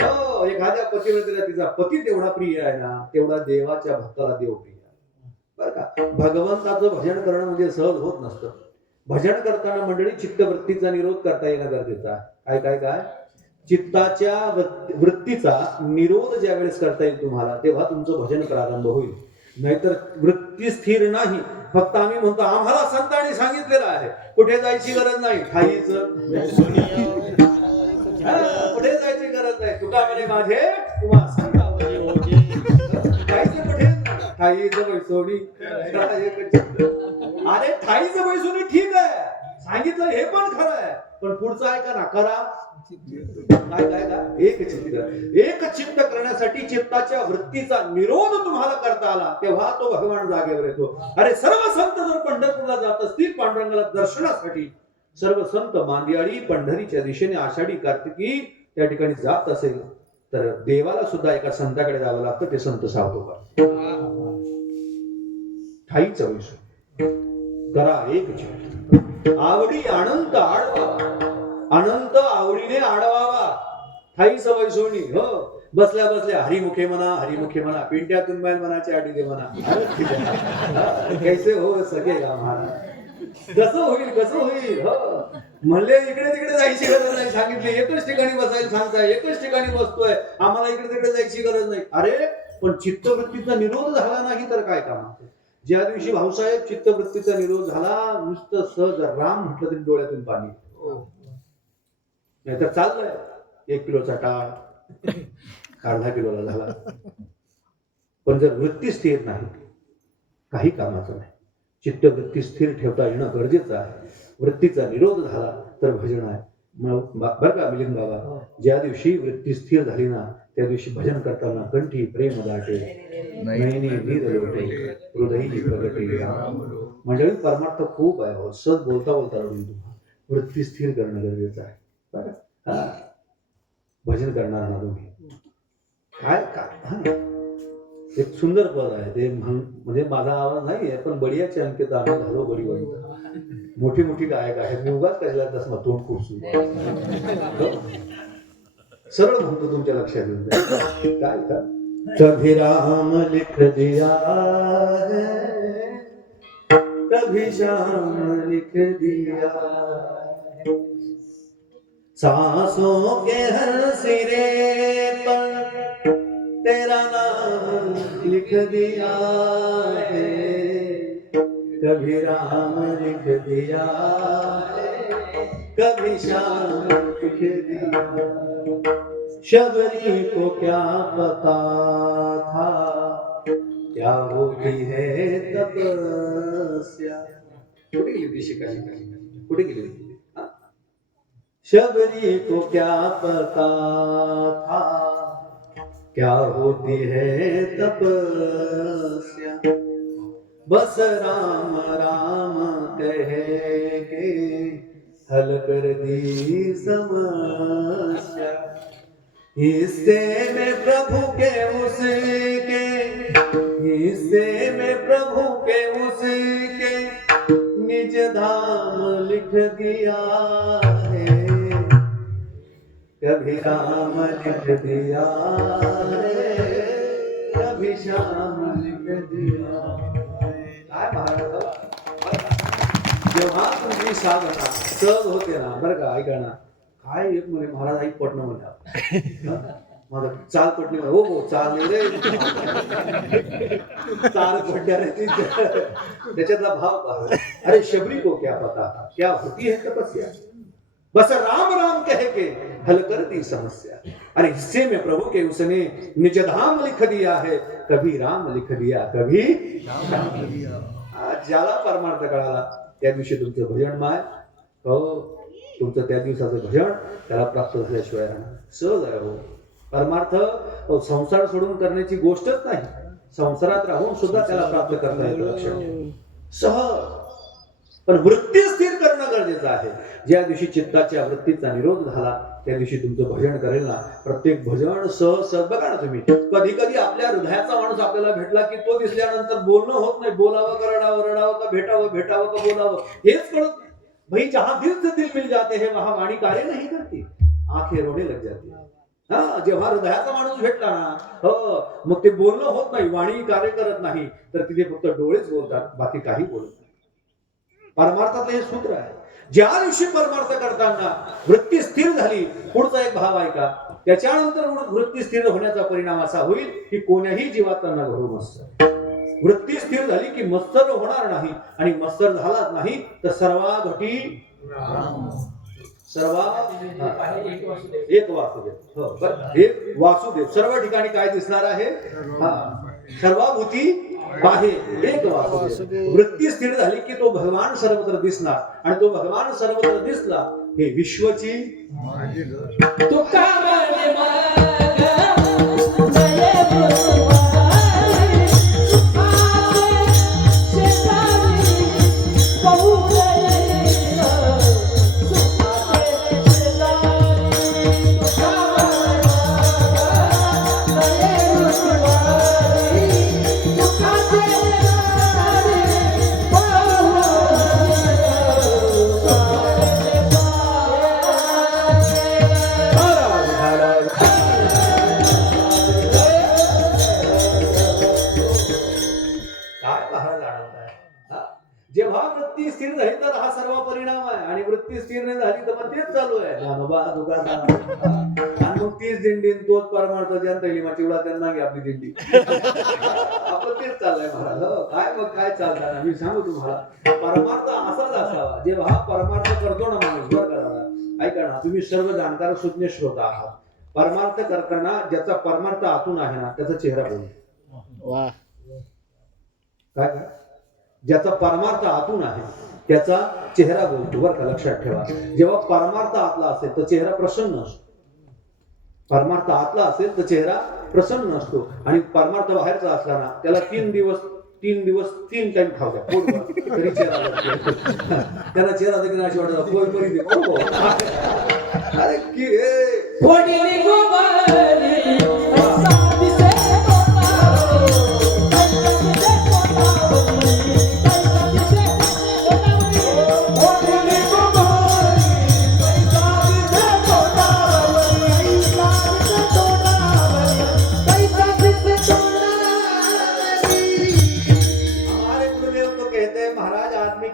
हो, एखाद्या पतिव्रतेला तिचा पती तेवढा प्रिय आहे ना, तेवढा देवाच्या भक्ताला देव प्रिय आहे. बरं का, भगवंताचं भजन करणं म्हणजे सहज होत नसतं. भजन करताना मंडळी चित्तवृत्तीचा निरोध करता येणं गरजेचं आहे. काय काय काय चित्ताच्या वृत्तीचा निरोध ज्या वेळेस करता येईल तुम्हाला, तेव्हा तुमचं भजन प्रारंभ होईल. नाहीतर वृत्ती स्थिर नाही. फक्त आम्ही म्हणतो आम्हाला संतांनी सांगितलेलं आहे, कुठे जायची गरज नाही, ठाईच कुठे जायची गरज नाही. तुका म्हणे माझे तुम्हा ठाईच कुठे, ठाईच बैसोडी. अरे ठाईच बैसोडी ठीक आहे, सांगितलं हे पण खरं आहे, पण पुढचं आहे का ना करा. काय काय का एक चित्त करण्यासाठी चित्ताच्या वृत्तीचा निरोध तुम्हाला करता आला, तेव्हा तो भगवान जागेवर येतो. अरे सर्व संत जर पंढरपूरला जात असतील पांडुरंगाला दर्शनासाठी, सर्व संत मांदियाळी पंढरीच्या दिशेने आषाढी कार्तिकी त्या ठिकाणी जात असेल, तर देवाला सुद्धा एका संताकडे जावं लागतं. ते संत सावतो ठाईच करा एक चित्त, आवडी अनंत आडवा, अनंत आवडीने आडवावा. ठाई सवय सोडणी. हो, बसल्या बसल्या हरिमुखे म्हणा, हरिमुखे म्हणा, पिंट्यातून बाहेर मनाची आडी दे म्हणा. कैसे हो सगळे महाराज, कसं होईल कसं होईल. हो, म्हणले इकडे तिकडे जायची गरज नाही, सांगितले एकच ठिकाणी बसायला सांगताय, एकच ठिकाणी बसतोय, आम्हाला इकडे तिकडे जायची गरज नाही. अरे पण चित्तवृत्तीचा निरोध झाला नाही तर काय काम. ज्या दिवशी भाऊसाहेब चित्तवृत्तीचा निरोध झाला, नुसतं सहज राम म्हटलं तरी डोळ्यातून पाणी. नाहीतर चाललंय 1 किलोचा टाळ अर्धा किलोला झाला. पण जर वृत्ती स्थिर नाही, काही कामाचं नाही. चित्तवृत्ती स्थिर ठेवता येणं गरजेचं आहे. वृत्तीचा निरोध झाला तर भजन आहे. बरं का मिलिंद बाबा, ज्या दिवशी वृत्ती स्थिर झाली ना, त्या दिवशी भजन करताना कंठी प्रेम दाटे, नयनी नीर लोटे, हृदयी प्रगटे. म्हणजे परमार्थ खूप आहे. सहज बोलता बोलता रडून तुम्हाला वृत्ती स्थिर करणं गरजेचं आहे. भजन करणार ना तुम्ही काय काय. एक सुंदर पद आहे ते, म्हणजे माझा आवाज नाहीये, पण बडियाचे अंकित आम्ही झालो बडीवंत. मोठी मोठी गायक आहेत, मी उगाच कशाला तसं तोंड खूप सुंदर सरळ म्हणतो, तुमच्या लक्षात येऊन जाईल. काय का कभी राम लिख दिया है, कभी श्याम लिख दिया, सांसों के हर सिरे पर तेरा नाम लिख दिया है, कभी राम लिख दिया है, कभी श्याम लिख दिया. शबरी को क्या पता था क्या होती है तपस्या. कुठे गेली ती शिकायची, कुठे गेली. शबरी को क्या पता था क्या होती है तपस्या, बस राम राम कह के हल कर दी समस्या. हिस्से में प्रभु के उसके, हिस्से में प्रभु के उसके निज धाम लिख दिया है, कभी राम लिख दिया है, कभी श्याम लिख दिया. काय महाराज, जेव्हा तुमची साधना सहज होते ना, बरं का, ऐका ना, काय एक म्हणे महाराज आई पटणं म्हणा, माझं चाल पटणी म्हणा. हो हो चाल रे, चाल पडल्या रे, त्याच्यातला भाव पहा. अरे शबरी को क्या पता क्या होती है तपस्या, बस राम राम कह के हल कर दी समस्या. अरे हिस्से में प्रभु के उसने निज धाम लिख दिया है, कभी राम लिख दिया, कभी ज्याला परमार्थ कळाला त्या दिवशी तुमचं भजन माय. हो, तुमचं त्या दिवसाचं भजन त्याला प्राप्त झाल्याशिवाय राहणार सहज आहे. हो, परमार्थ संसार सोडून करण्याची गोष्टच नाही. संसारात राहून सुद्धा त्याला प्राप्त करता येतं. लक्षात ठेवा. सहज. पण वृत्ती स्थिर करणं गरजेचं आहे. ज्या दिवशी चित्ताच्या वृत्तीचा निरोध झाला त्या दिवशी तुमचं भजन करेल ना, प्रत्येक भजन सहज बघा ना तुम्ही. कधी कधी आपल्या हृदयाचा माणूस आपल्याला भेटला की तो दिसल्यानंतर बोलणं होत नाही. बोलावं का रडावं, रडावं का भेटावं, भेटावं का बोलावं हेच कळत नाही. भाई जहां दिल से दिल मिल जाते हैं वहां वाणी कार्य नहीं करती, आंखें रोने लग जाती. हा, जेव्हा हृदयाचा माणूस भेटला ना, हो, मग ते बोलणं होत नाही, वाणी कार्य करत नाही, तर तिथे फक्त डोळेच बोलतात, बाकी काही बोलत नाही. परमार्थातलं हे सूत्र आहे. ज्या दिवशी परमार्थ करताना वृत्ती स्थिर झाली, पुढचा एक भाव ऐका, त्याच्यानंतर वृत्ती स्थिर होण्याचा परिणाम असा होईल की कोण्याही जीवातना घडू मत्सर. वृत्ती स्थिर झाली की मत्सर होणार नाही, आणि मत्सर झालाच नाही तर सर्वा घटी सर्वा एक वासुदेव. हो, बरं, एक वासुदेव सर्व ठिकाणी काय दिसणार आहे? सर्वाभूती बाहेर एक वासुदेव. वृत्ती स्थिर झाली की तो भगवान सर्वत्र दिसणार, आणि तो भगवान सर्वत्र दिसला हे विश्वची जेव्हा वृत्ती स्थिर झाली तर हा सर्व परिणाम आहे, आणि वृत्ती स्थिर नाही झाली तर मग तेच चालू आहे. आणि मग तीच दिंडी तोच परमार्थ जनता चिवडा त्यांना घे आपली दिंडी. आपण तेच चाललंय महाराज. काय मग काय चालतं मी सांगू तुम्हाला. परमार्थ असाच असावा. जेव्हा परमार्थ करतो ना माणूस, बरं करावा, ऐका ना, तुम्ही सर्व जाणकार सुज्ञ श्रोता आहात. परमार्थ करताना ज्याचा परमार्थ आतून आहे ना त्याचा चेहरा बोलतो. काय ज्याचा परमार्थ आतून आहे त्याचा चेहरा बोलतो. बरं का, लक्षात ठेवा. जेव्हा परमार्थ आतला असेल तर चेहरा प्रसन्न असतो. परमार्थ आतला असेल तर चेहरा प्रसन्न असतो, आणि परमार्थ बाहेरचा असला ना त्याला 3 दिवस 3 टाइम खाऊ द्या तरी चेहरा त्याला चेहरा देखील अशी वाटत अरे की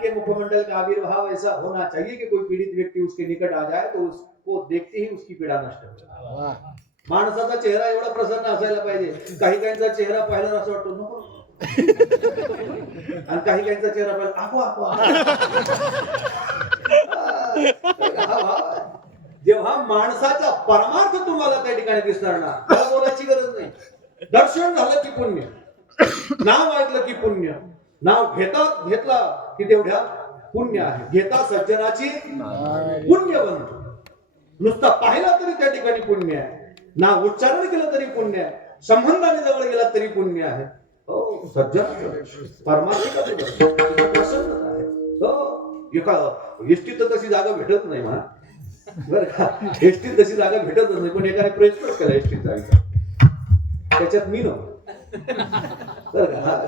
मुखमंडल का आविर्भाव ऐसा होना चाहिए कि कोई पीड़ित व्यक्ति उसके निकट आ जाए तो उसको देखते ही उसकी पीड़ा नष्ट हो. माणसाचा चेहरा एवढा प्रसन्न असायला पाहिजे. काही काहींचा चेहरा पाहिला असं वाटतो नको, आणि काही काहींचा चेहरा पाहिला आको आको. जेव्हा माणसाचा परमार्थ तुम्हाला त्या ठिकाणी दिसणार ना, त्याला बोलायची गरज नाही. दर्शन झालं की पुण्य, नाव ऐकलं की पुण्य, नाव घेतला की तेवढ्या पुण्य आहे. घेता सज्जनाची पुण्य बनतो. नुसता पाहिला तरी त्या ठिकाणी पुण्य आहे, नाव उच्चारण केलं तरी पुण्य आहे, संबंधाने जवळ गेला तरी पुण्य आहे. हो, सज्जन परमार्थिक प्रसन्न आहे. हो, एका एसटीत तशी जागा भेटत नाही म्हणा, बरं का, एसटीत तशी जागा भेटतच नाही. पण एकाने प्रयत्न केला एसटीत जायचा, त्याच्यात मी नव्हतो.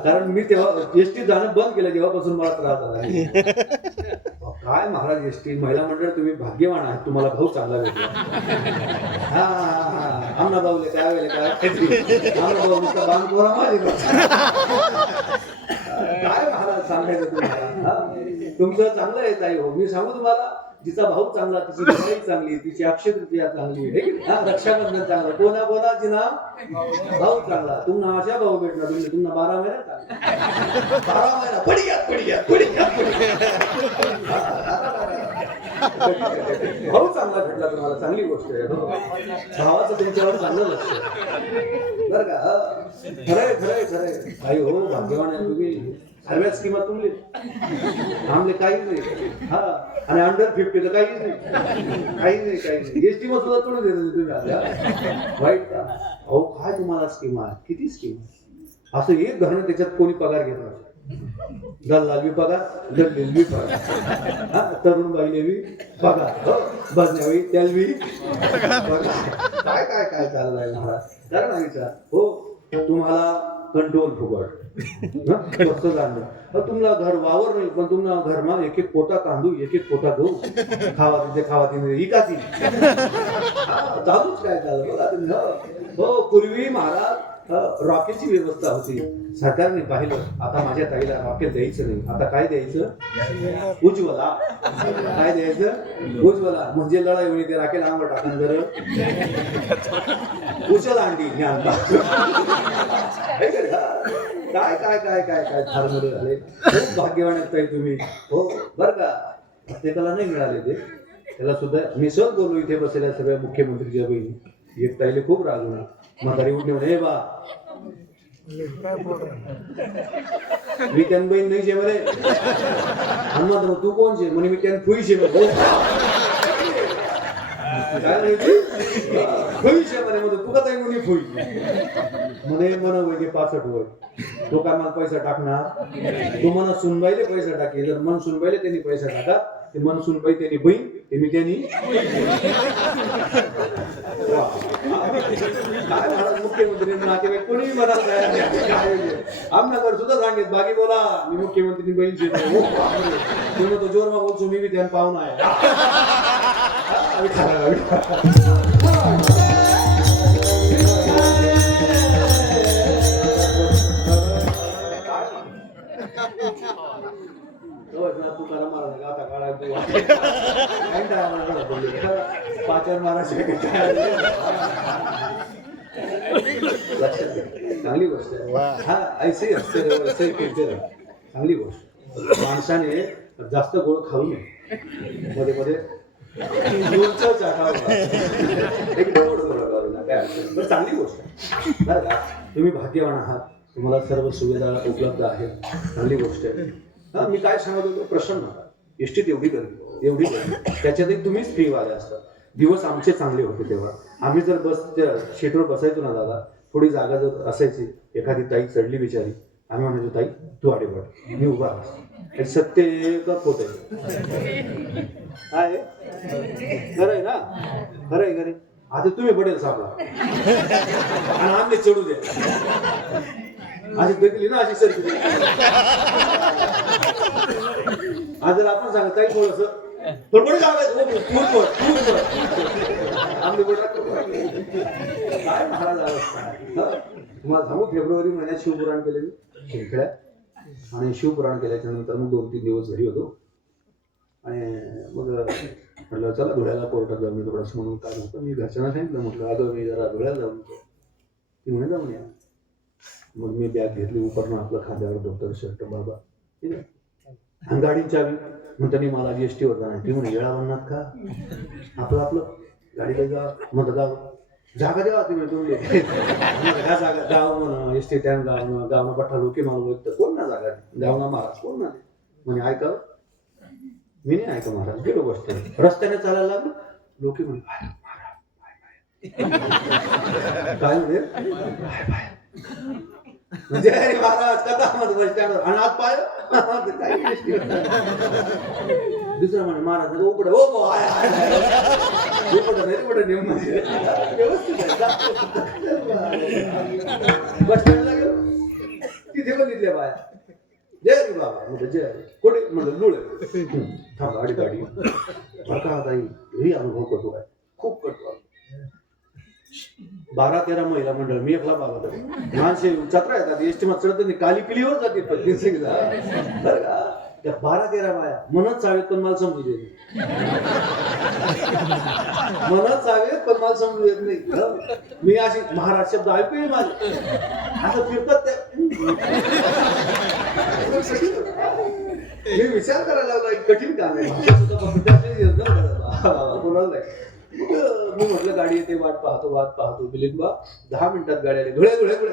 कारण मी तेव्हा एसटी जाणं बंद केलं जेव्हापासून मला त्रास झाला. काय महाराज, एसटी महिला मंडळ तुम्ही भाग्यवान आहात, तुम्हाला भाऊ चांगला भेटला. आमना भाऊले काय वेळे काय आमना भाऊ नुसता बांधपोरा माझी काय महाराज सांगायचं तुम्हाला. तुमचं चांगलं आहे ताई. हो, मी सांगू तुम्हाला, जिचा भाऊ चांगला, तिची दिवाळी चांगली, तिची अक्षय तृतीया चांगली, रक्षाबंधन चांगलं, कोणाची ना भाऊ चांगला. तुम्हाला अशा भाऊ भेटणार तुम्हाला 12 महिन्यात 12 महिना भाऊ चांगला भेटला तुम्हाला, चांगली गोष्ट आहे. भावाचं तुमच्यावर चांगलं लक्ष बरं का. खरंय आई. हो, भाग्यवान आहे तुम्ही. सर्व स्कीमा तुमले आमले काहीच नाही. हा, आणि अंडर 50 तर काहीच नाही. एसटी मध्ये सुद्धा तुम्ही देत तुम्ही आपल्या वाईट का. अहो, काय तुम्हाला स्कीमा आहे, किती स्कीम. असं एक घराणं त्याच्यात कोणी पगार घेणार दल्लाल बी पगार दल्लील बी पगार तरुण बाईले बी पगार बसण्यावेळी त्याला बी पगार काय काय काय चाललंय महाराज कारण विचार हो तुम्हाला कंट्रोल फुकट कसं जाणलं तुम्हाला घर वावर नाही पण तुम्हाला घरमा एक एक पोता तांदूळ एक एक पोता गहू खावा तिथे इकाची चालूच काय झालं बघा तुम्ही हो पूर्वी महाराज रॉकेलची व्यवस्था होती सरकारने पाहिलं आता माझ्या ताईला रॉकेल द्यायचं नाही आता काय द्यायचं उज्ज्वला काय द्यायचं उज्ज्वला म्हणजे लढाई होईल ते राखेल आंबा टाकून जर उचल अंडी काय काय काय काय काय फारमध्ये झाले खूप भाग्यवान आहे तुम्ही हो बर का प्रत्येकाला नाही मिळाले ते त्याला सुद्धा मी सहज बोललो इथे बसलेल्या सगळ्या मुख्यमंत्रीच्या बहिणी एक ताईले खूप राग होणार म्हातारी उठणे म्हणे बा मी त्यान बहीण नाही शे म्हणे हनुमंत तू कोण शे म्हणे मी त्यान फुई शे म्हणे काय माहिती फुई शे म्हणे म्हणतो तू का ताई म्हणे फुई म्हणे म्हणा वय 65 वय तो काय मला पैसा टाकणार तू म्हणा सुनबाईले पैसा टाके जर मन सुनबाईले त्यांनी पैसा टाका ते मन सुनबाई त्यांनी बहीण ते मी त्यांनी काय महाराज मुख्यमंत्री नातेवाईक कोणी म्हणाल काय आमनागर सुद्धा सांगेत बाकी बोला मी मुख्यमंत्री बहीण तुम्ही तो जोर मा बोलतो मी बी त्यानं पाहुणा आहे तू करा महाराज आता काढा पाचर महाराज चांगली गोष्ट आहे हा ऐसे असते चांगली गोष्ट माणसाने जास्त गोड खाऊ नये मध्ये मध्ये चांगली गोष्ट आहे बरं का तुम्ही भाग्यवान आहात तुम्हाला सर्व सुविधा उपलब्ध आहेत चांगली गोष्ट आहे हा मी काय सांगत होतो प्रसन्न एसटीत एवढी गर्दी त्याच्यातही तुम्हीच फ्री वाले असतात दिवस आमचे चांगले होते तेव्हा आम्ही जर बसच्या सीटवर बसायचो ना दादा थोडी जागा जर असायची एखादी ताई चढली बिचारी आम्ही म्हणायचो ताई तू आडे पड मी उभा राहा सत्य का पोत आहे काय खरं आहे ना खरं आहे खरे आता तुम्ही पडेल सापडा आणि आमने चढू द्या अशी देखील ना अशी सरकी आज जर आपण सांगा काही थोडस थोडं काय महाराज तुम्हाला सांगू फेब्रुवारी महिन्यात शिवपुराण केले मी शिंकड्यात आणि शिवपुराण केल्याच्या नंतर मग 2-3 दिवस घरी होतो आणि मग म्हटलं चला धुळ्याला कोर्टात जाऊन मी थोडंसं म्हणून काय होतं मी घरच्यांना सांगितलं म्हटलं अगं मी जरा धुळ्याला जाऊन ती म्हणे जाऊन या मग मी बॅग घेतली उपरणं आपलं खांद्यावर डॉक्टर शर्ट बाबा ठीक आहे आणि गाडीची चावी म्हणताना मला GST वर जाणार ती म्हणे येळा म्हणणार का आपलं गाडीला जा म्हणतं गाव जागा द्यावा तुम्ही तुम्ही काय जागा गाव म्हणा एसटी टॅन गावनं पठ्ठा लोके मला बघतं कोण ना जागा गावना महाराज कोण ना म्हणे ऐका मी नाही ऐका महाराज गेलो बसते रस्त्याने चालायला लागलो लोके म्हणे काय म्हणे म्हणजे महाराज कथा मध्ये बस स्टँडवर आणि आज पाय दुसरा म्हणे महाराज उघडे हो बस स्टँडला गेलो तिथे बघितले बाया जय रे बाबा म्हणजे जय कुठे म्हणजे लुळे थांबा गाडी का ताई हे अनुभव करतो काय खूप करतो 12-13 महिला मंडळ मी एकला बाबा माणसे जत्रा येतात एसटी मध्ये चढत काली पिलीवर जाते बरं का त्या 12-13 बाया म्हणत चावेत पण मला समजू देत म्हणत चावेत पण मला समजू देत नाही मी अशी महाराज शब्द ऐकू माझे असं फिरतात मी विचार करायला लागला कठीण काम आहे कोणाला मी म्हटलं गाडी येते, वाट पाहतो बिलिंबा 10 मिनिटात गाडी आली. घुळे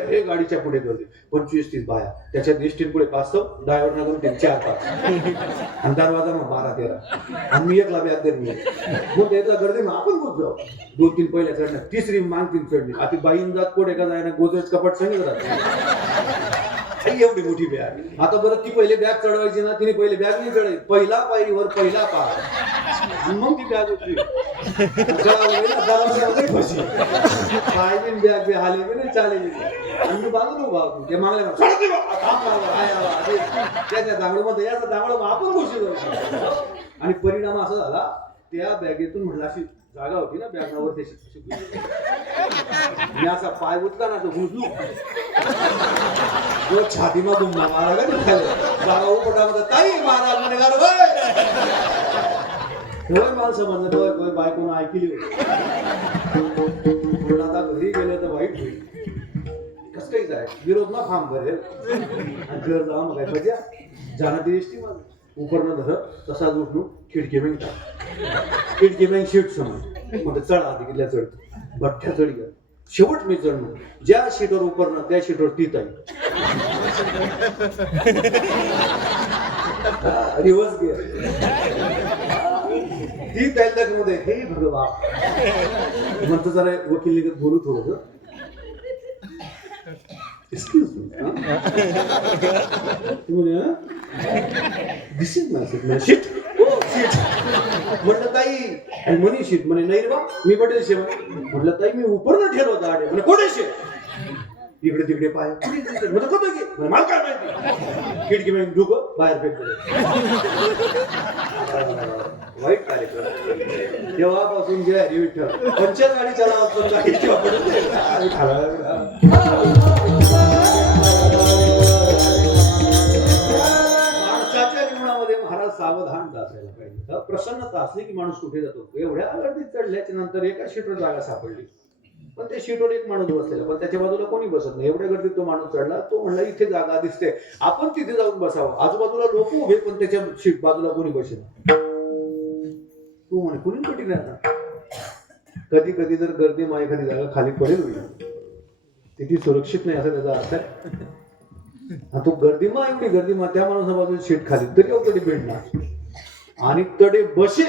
हे गाडीच्या पुढे गर्दी 25-30 बाया, त्याच्यात एसटी पुढे 5 ड्रायव्हर लागून ते 4-5 आणि दरवाजा मग 12-13 आणि मी एकला बॅग धरली. मग त्याचा गर्दी मग आपण कुठ जाऊ. 2-3 पहिल्या चढण्या, तिसरी मागतील चढली. आता बाईन जात कोठे का जायना गोदरेज कपाट सांगितलं राहते एवढी मोठी बॅग. आता बरं ती पहिले बॅग चढवायची ना, तिने पहिले बॅग नाही चढायची, पहिला पायरीवर पहिला पाय मग ती बॅग होती पाय बिन बॅग हाले नाही चालेल. मी बाजून उभा होतो ते मागल्या त्याच्या दांगडूमध्ये याचा दांगड आपण घुसलो. आणि परिणाम असा झाला त्या बॅगेतून म्हटलं अशी जागा होती ना बॅगावर त्याची मी असा पाय उठला ना तो घुसलो तो छाती मधून मारा जागा उपटा ताई महाराज म्हणे होय माणसं म्हणत होय बायकोनं ऐकली होती. आता घरी गेलं तर वाईट होईल. कसं काही जाय विरोध ना फार्म भरेल आणि घर जाऊन काय पाहिजे जाणं ते एसटी माझं उपरनं धर तसाच उठणू खिडकी मॅग शीट समज म्हणते चढ आधी किल्ल्या चढतो भट्ट्या चढ घ्या. शेवट मी चढणं ज्या शीटवर उपरनं त्या शीटवर ती ताई रिवर्स गिअर ती त्यामध्ये हे भगवान म्हणतो जरा वकील निघत बोलू थोडं excuse me this is my sheet म्हटलं ताई आणि मनी शीट म्हणे नाही रे बा मी पटेल शे म्हटलं ताई मी उपरनं ठेवलं होतं आडे म्हणे कोठे शे इकडे तिकडे पाय म्हणजे कोणतं की मला काय माहिती खिडकी मॅग डुकं बाहेर फेकलं. वाईट कार्यक्रम तेव्हापासून जे हरी विठ्ठल पंचर गाडी चला माणसाच्या जीवनामध्ये महाराज सावधान असायला पाहिजे. प्रसन्नता असली की माणूस कुठे जातो. एवढ्या गर्दीत चढल्याच्या नंतर एका शीटवर जागा सापडली पण त्या शीटवर एक माणूस बसलेला पण त्याच्या बाजूला कोणी बसत नाही. एवढ्या गर्दीत तो माणूस चढला. तो म्हणला इथे जागा दिसते आपण तिथे जाऊन बसावं. आजूबाजूला लोक उभे पण त्याच्या शीट बाजूला कोणी बसेल. तू म्हणे कुणी कुठे नाही. कधी कधी जर गर्दी मा एखादी जागा खाली पडेल होईल तिथे सुरक्षित नाही असं त्याचा अर्थ आहे. तो गर्दीमा एवढी गर्दीमा त्या माणूसा बाजूला शीट खाली तरी तडे भेटणार आणि तडे बसे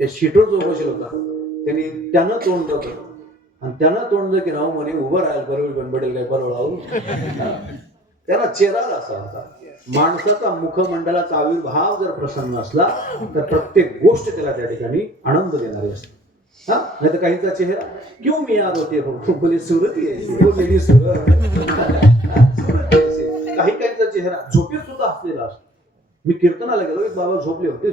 त्या शीटवर जो बसेल होता त्यानं तोंड केलं आणि त्यानं तोंड की राहू म्हणे उभं राहायला बरोबर गणबडेल काय बरोबर त्याला चेहरा असा होता. माणसाचा मुखमंडलाचा आविर्भाव जर प्रसन्न असला तर प्रत्येक गोष्ट त्याला त्या ठिकाणी आनंद देणारी असते. हा नाही तर काहींचा चेहरा क्यों मी याद होते बोले सूरत येईल सूरत काहींचा चेहरा झोपेत सुद्धा हसलेला असतो. मी कीर्तनाला गेलो एक बाबा झोपले होते.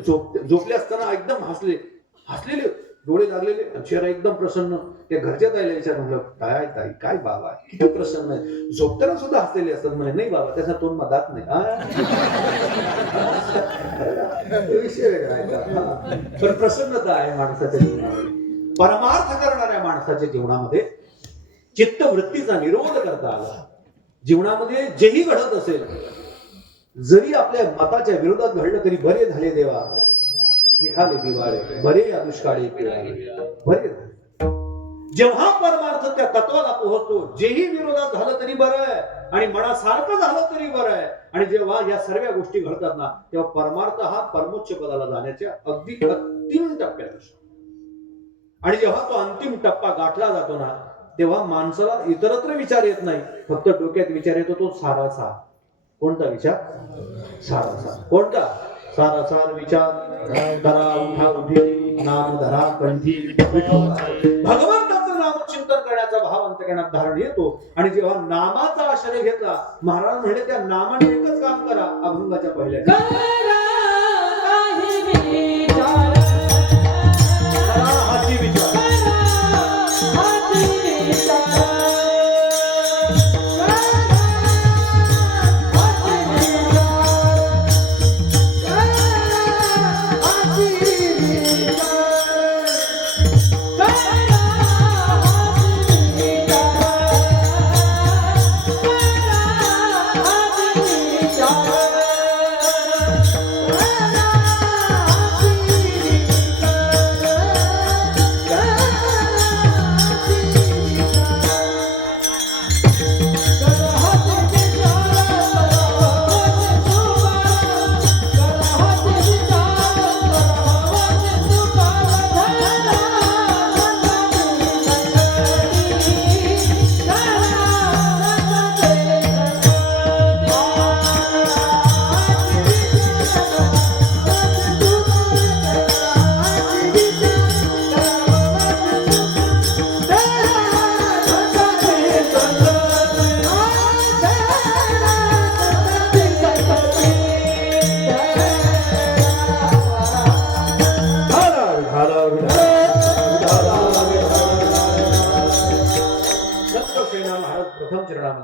झोपले असताना एकदम हसलेले डोळे लागलेले चेहरा एकदम प्रसन्न. त्या घरच्या ताईला विचार म्हटलं काय ताई काय बाबा किती प्रसन्न आहे. झोपताना सुद्धा हसलेले असतात म्हणे नाही बाबा त्याचा तोंड मधात नाही विषय वेगळा आहे. पण प्रसन्नता आहे माणसाच्या जीवनामध्ये. परमार्थ करणाऱ्या माणसाच्या जीवनामध्ये चित्तवृत्तीचा निरोध करता आला. जीवनामध्ये जेही घडत असेल जरी आपल्या मताच्या विरोधात घडलं तरी बरे झाले देवा निघाले दिवाळे बरे या दुष्काळी बरे. जेव्हा परमार्थ त्या तत्वाला पोहोचतो जेही विरोधात झालं तरी बरं आहे आणि मनासारखं झालं तरी बरं आहे. आणि जेव्हा या सर्व गोष्टी घडतात ना तेव्हा परमार्थ हा परमोच्च पदाला जाण्याच्या अगदी अंतिम टप्प्यात असतो. आणि जेव्हा तो अंतिम टप्पा गाठला जातो ना तेव्हा माणसाला इतरत्र विचार येत नाही. फक्त डोक्यात विचार येतो तो सारासार. कोणता विचार? सारासार. कोणता? सारासार विचार करा उठा उठी नाम धरा कंठी भगवंताचं नामचिंतन करण्याचा भाव अंतकरणात धारण येतो. आणि जेव्हा नामाचा आश्रय घेतला महाराज म्हणले त्या नामाने एकच काम करा. अभंगाच्या पहिल्या हाची विचार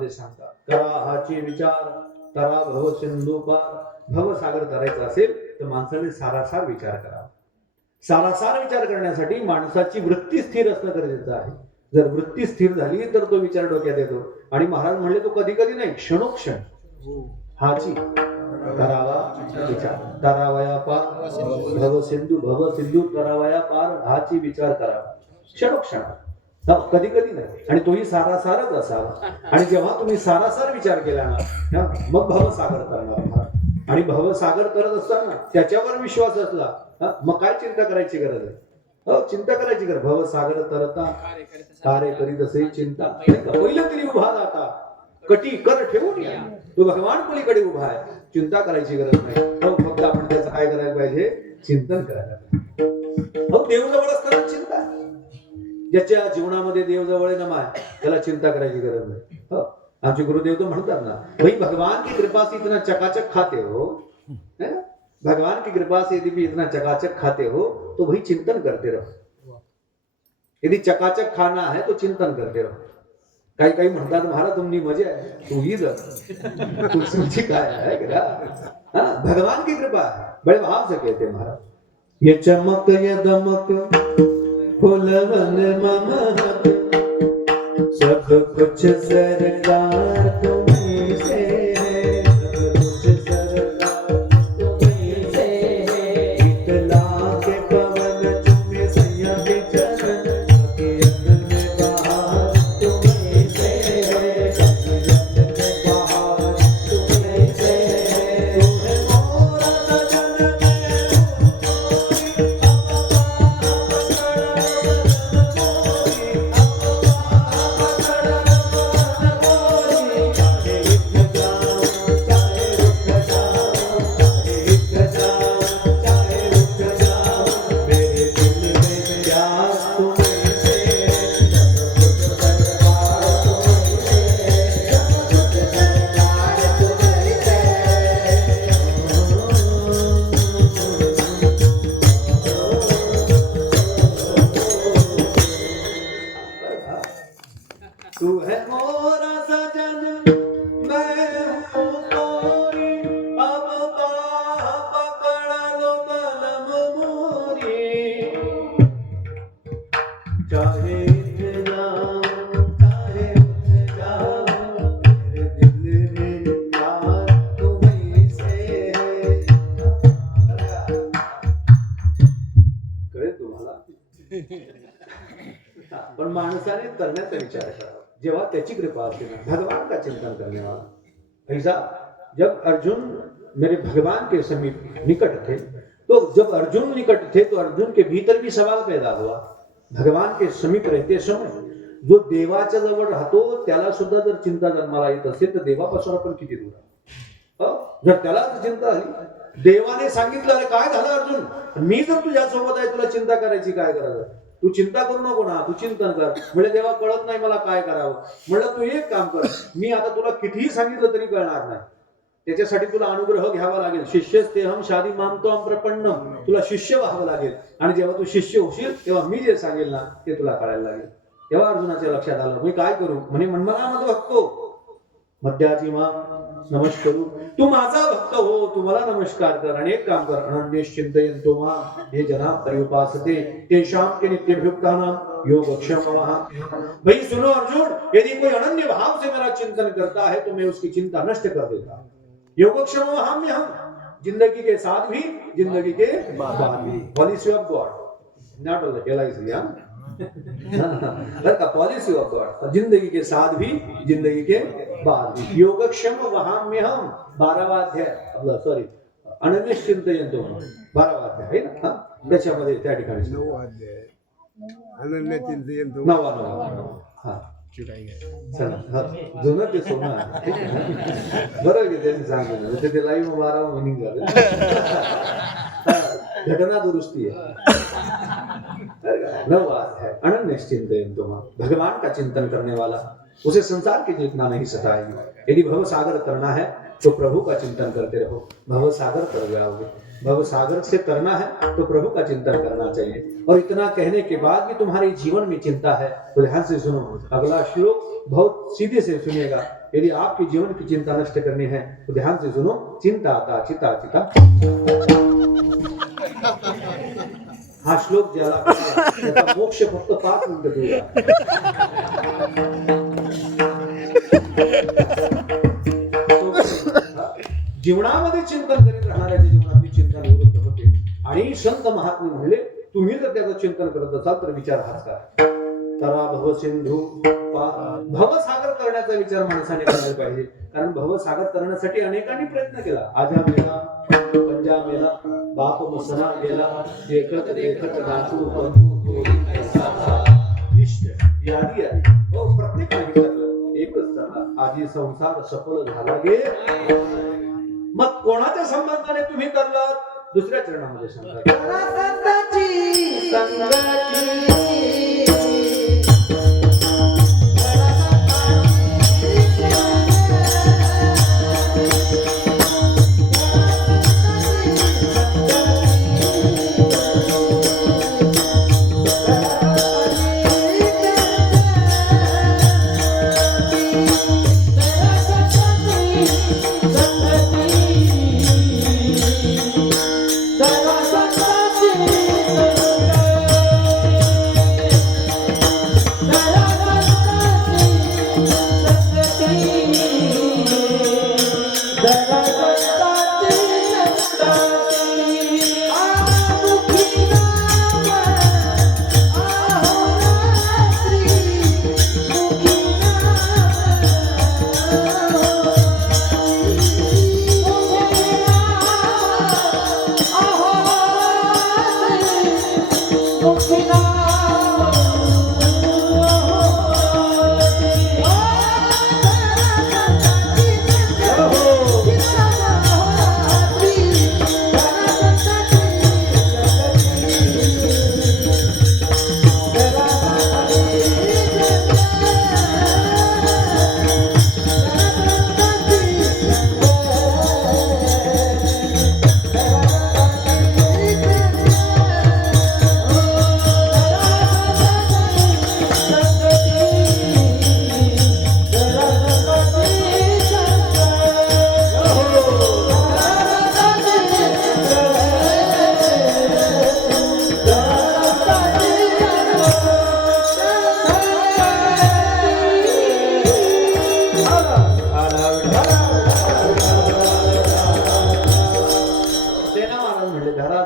त्याच्यामध्ये सांगतात, करा हाची विचार तरा भव सिंधू पार. भवसागर करायचा असेल तर माणसाने सारासार विचार करावा. सारासार विचार करण्यासाठी माणसाची वृत्ती स्थिर असणं गरजेचं आहे. जर वृत्ती स्थिर झाली तर तो विचार डोक्यात येतो. आणि महाराज म्हणले तो कधी कधी नाही, क्षणोक्षण हाची करावा विचार. तरावया पार भव सिंधू तरावया पार हाची विचार करावा क्षणोक्षण. कधी कधी नाही, आणि तोही सारासारच असावा. आणि जेव्हा तुम्ही सारासार विचार केला ना मग भवसागर करणार. आणि भवसागर करत असताना त्याच्यावर विश्वास असला मग काय चिंता करायची गरज आहे. चिंता करायची गरज. भवसागर तरता कार्य करीत असे चिंता. पहिलं तरी उभा जाता कटी कर ठेवून या. तो भगवान पलीकडे उभा आहे, चिंता करायची गरज नाही. फक्त आपण त्याचं काय करायला पाहिजे, चिंतन करायला पाहिजे. देव जवळ असताना चिंता. ज्याच्या जीवनामध्ये देव जवळ आहे ना माय, त्याला चिंता करायची गरज नाही. आमचे गुरुदेव तो म्हणतात ना, भाई भगवान की कृपा से इतना चकाचक खाते हो, है ना, भगवान की कृपा से यदि इतना चकाचक खाते हो तो भाई चिंतन करते रहो. यदि चकाचक खाना है तो चिंतन करते रहो. काही काही म्हणतात महाराज तुमनी मजा आहे, तू ही तुमची काय आहे का. भगवान की कृपा है, बड़े भाव से कहते महाराज. ये चमक ये दमक फुलवन ममक सब कुछ सरकार तुम्हीं से है. सब कुछ सरकार तुम्हीं से है. शीतला के पवन चुमे सैया के चरण के अंदर में बहार तुम्हीं से है. अंदर में बहार तुम्हीं से है. तुम्हें मोरा सजन तू है मोरा सजन मैं हूँ तोरी. अब बाह पकड़ लो बलम मोरी. चाहे उठ जाओ चाहे उठ जाओ मेरे दिल में प्यार तुम्हीं से है. कळेल तुम्हाला. पण माणसाने करण्याचा विचार करा जेव्हा त्याची कृपा असते ना. भगवान का चिंतन करने वाला. ऐसा जब अर्जुन मेरे भगवान के समीप निकट थे, तो जब अर्जुन निकट थे तो अर्जुन के भीतर भी सवाल पैदा हुआ. भगवान के समीप रहते समय जो देवाच्या जवळ राहतो त्याला सुद्धा जर चिंता जन्माला येत असेल तर देवापासून आपण किती दूर आहोत. जर त्याला चिंता झाली, देवाने सांगितलं अरे काय झालं अर्जुन, मी जर तुझ्या सोबत आहे तुला चिंता करायची काय गरज आहे. तू चिंता करू नको ना, तू चिंतन कर. म्हणजे देवा कळत नाही मला काय करावं. म्हणलं तू एक काम कर, मी आता तुला कितीही सांगितलं तरी कळणार नाही. त्याच्यासाठी तुला अनुग्रह घ्यावा लागेल. शिष्यस्तेहम शादी मानतो प्रपन्नम. तुला शिष्य व्हावं लागेल. आणि जेव्हा तू शिष्य होशील तेव्हा मी जे सांगेल ना ते तुला कळायला लागेल. तेव्हा अर्जुनाच्या लक्षात आलं मी काय करू. म्हणे मन्मनामद भक्तो मध्याची मा नमस्कारू. तू माझा भक्त हो, तू मला नमस्कार कर. आणि एक काम कर, अनन्यश्चिंतयन्तो मां ये जना पर्युपासते तेषां के नित्यभियुक्तानां योगक्षेमः. भाई सुनो अर्जुन, यदि कोई अनन्य भाव से मेरा चिंतन करता है तो मैं उसकी चिंता नष्ट कर देता हूं. योगक्षेमः जिंदगी के साथ भी जिंदगी के बाद भी. Policy of God not LIC. Policy of God. जिंदगी के साथ भी जिंदगी के बाद भी. योगक्षेम वहाम्यहम 12वा अध्याय आपला सॉरी अनन्यश्चिंतयन्तो 12वा अध्याय आहे ना. त्याच्यामध्ये त्या ठिकाणी 9वा अध्याय अनन्यचिंतयन्तो 9वा. हा चला जुनं ते सोनं आहे. बरं की त्यांनी सांगितलं ते लाईव्ह 12वा मिनिंग झालं. घटना दुरुस्ती है. 9वां अध्याय अनन्यश्चिंतयन्तो मां. भगवान का चिंतन करने वाला उसे संसार की चेतना नहीं सताएगी. यदि भव सागर करना है तो प्रभु का चिंतन करते रहो, भव सागर कर जाओगे. भव सागर से करना है तो प्रभु का चिंतन करना चाहिए. और इतना कहने के बाद भी तुम्हारे जीवन में चिंता है तो ध्यान से सुनो. अगला श्लोक बहुत सीधे से सुनिएगा. यदि आपके जीवन की चिंता नष्ट करनी है तो ध्यान से सुनो। चिंता आता चिता चिता। हा श्लोक ज्याला कळला, त्याचा मोक्ष फक्त 5 मिनिटं दूर आहे. जीवनामध्ये चिंतन करीत राहणाऱ्याच्या जीवनातली चिंता निवृत्त होते. आणि संत महात्मे म्हणले, तुम्ही जर त्याचं चिंतन करत असाल तर विचार हाच करा. तरा भव सिंधू भवसागर करण्याचा विचार माणसाने करायला पाहिजे. कारण भवसागर करण्यासाठी अनेकांनी प्रयत्न केला. आजा मेला, पंजा मेला, बाप मसना गेला, एकच एकच दासू बंधू इष्ट यादी आहे. हो, प्रत्येकाने विचारलं, एकच झाला आजी संसार सफल झाला गे. मग कोणाच्या संबंधाने तुम्ही करलात? दुसऱ्या चरणामध्ये सांगा.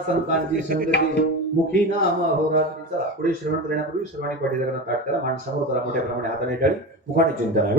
संतांची संगती मुखी नाम अहोरात्री. चला पुढे श्रवण करण्यापूर्वी सर्वांनी पाठी जगन्नाथ पाठ करा. माणसामोर करा मोठ्या प्रमाणे हाताने टाळी, मुखाने चिंतन.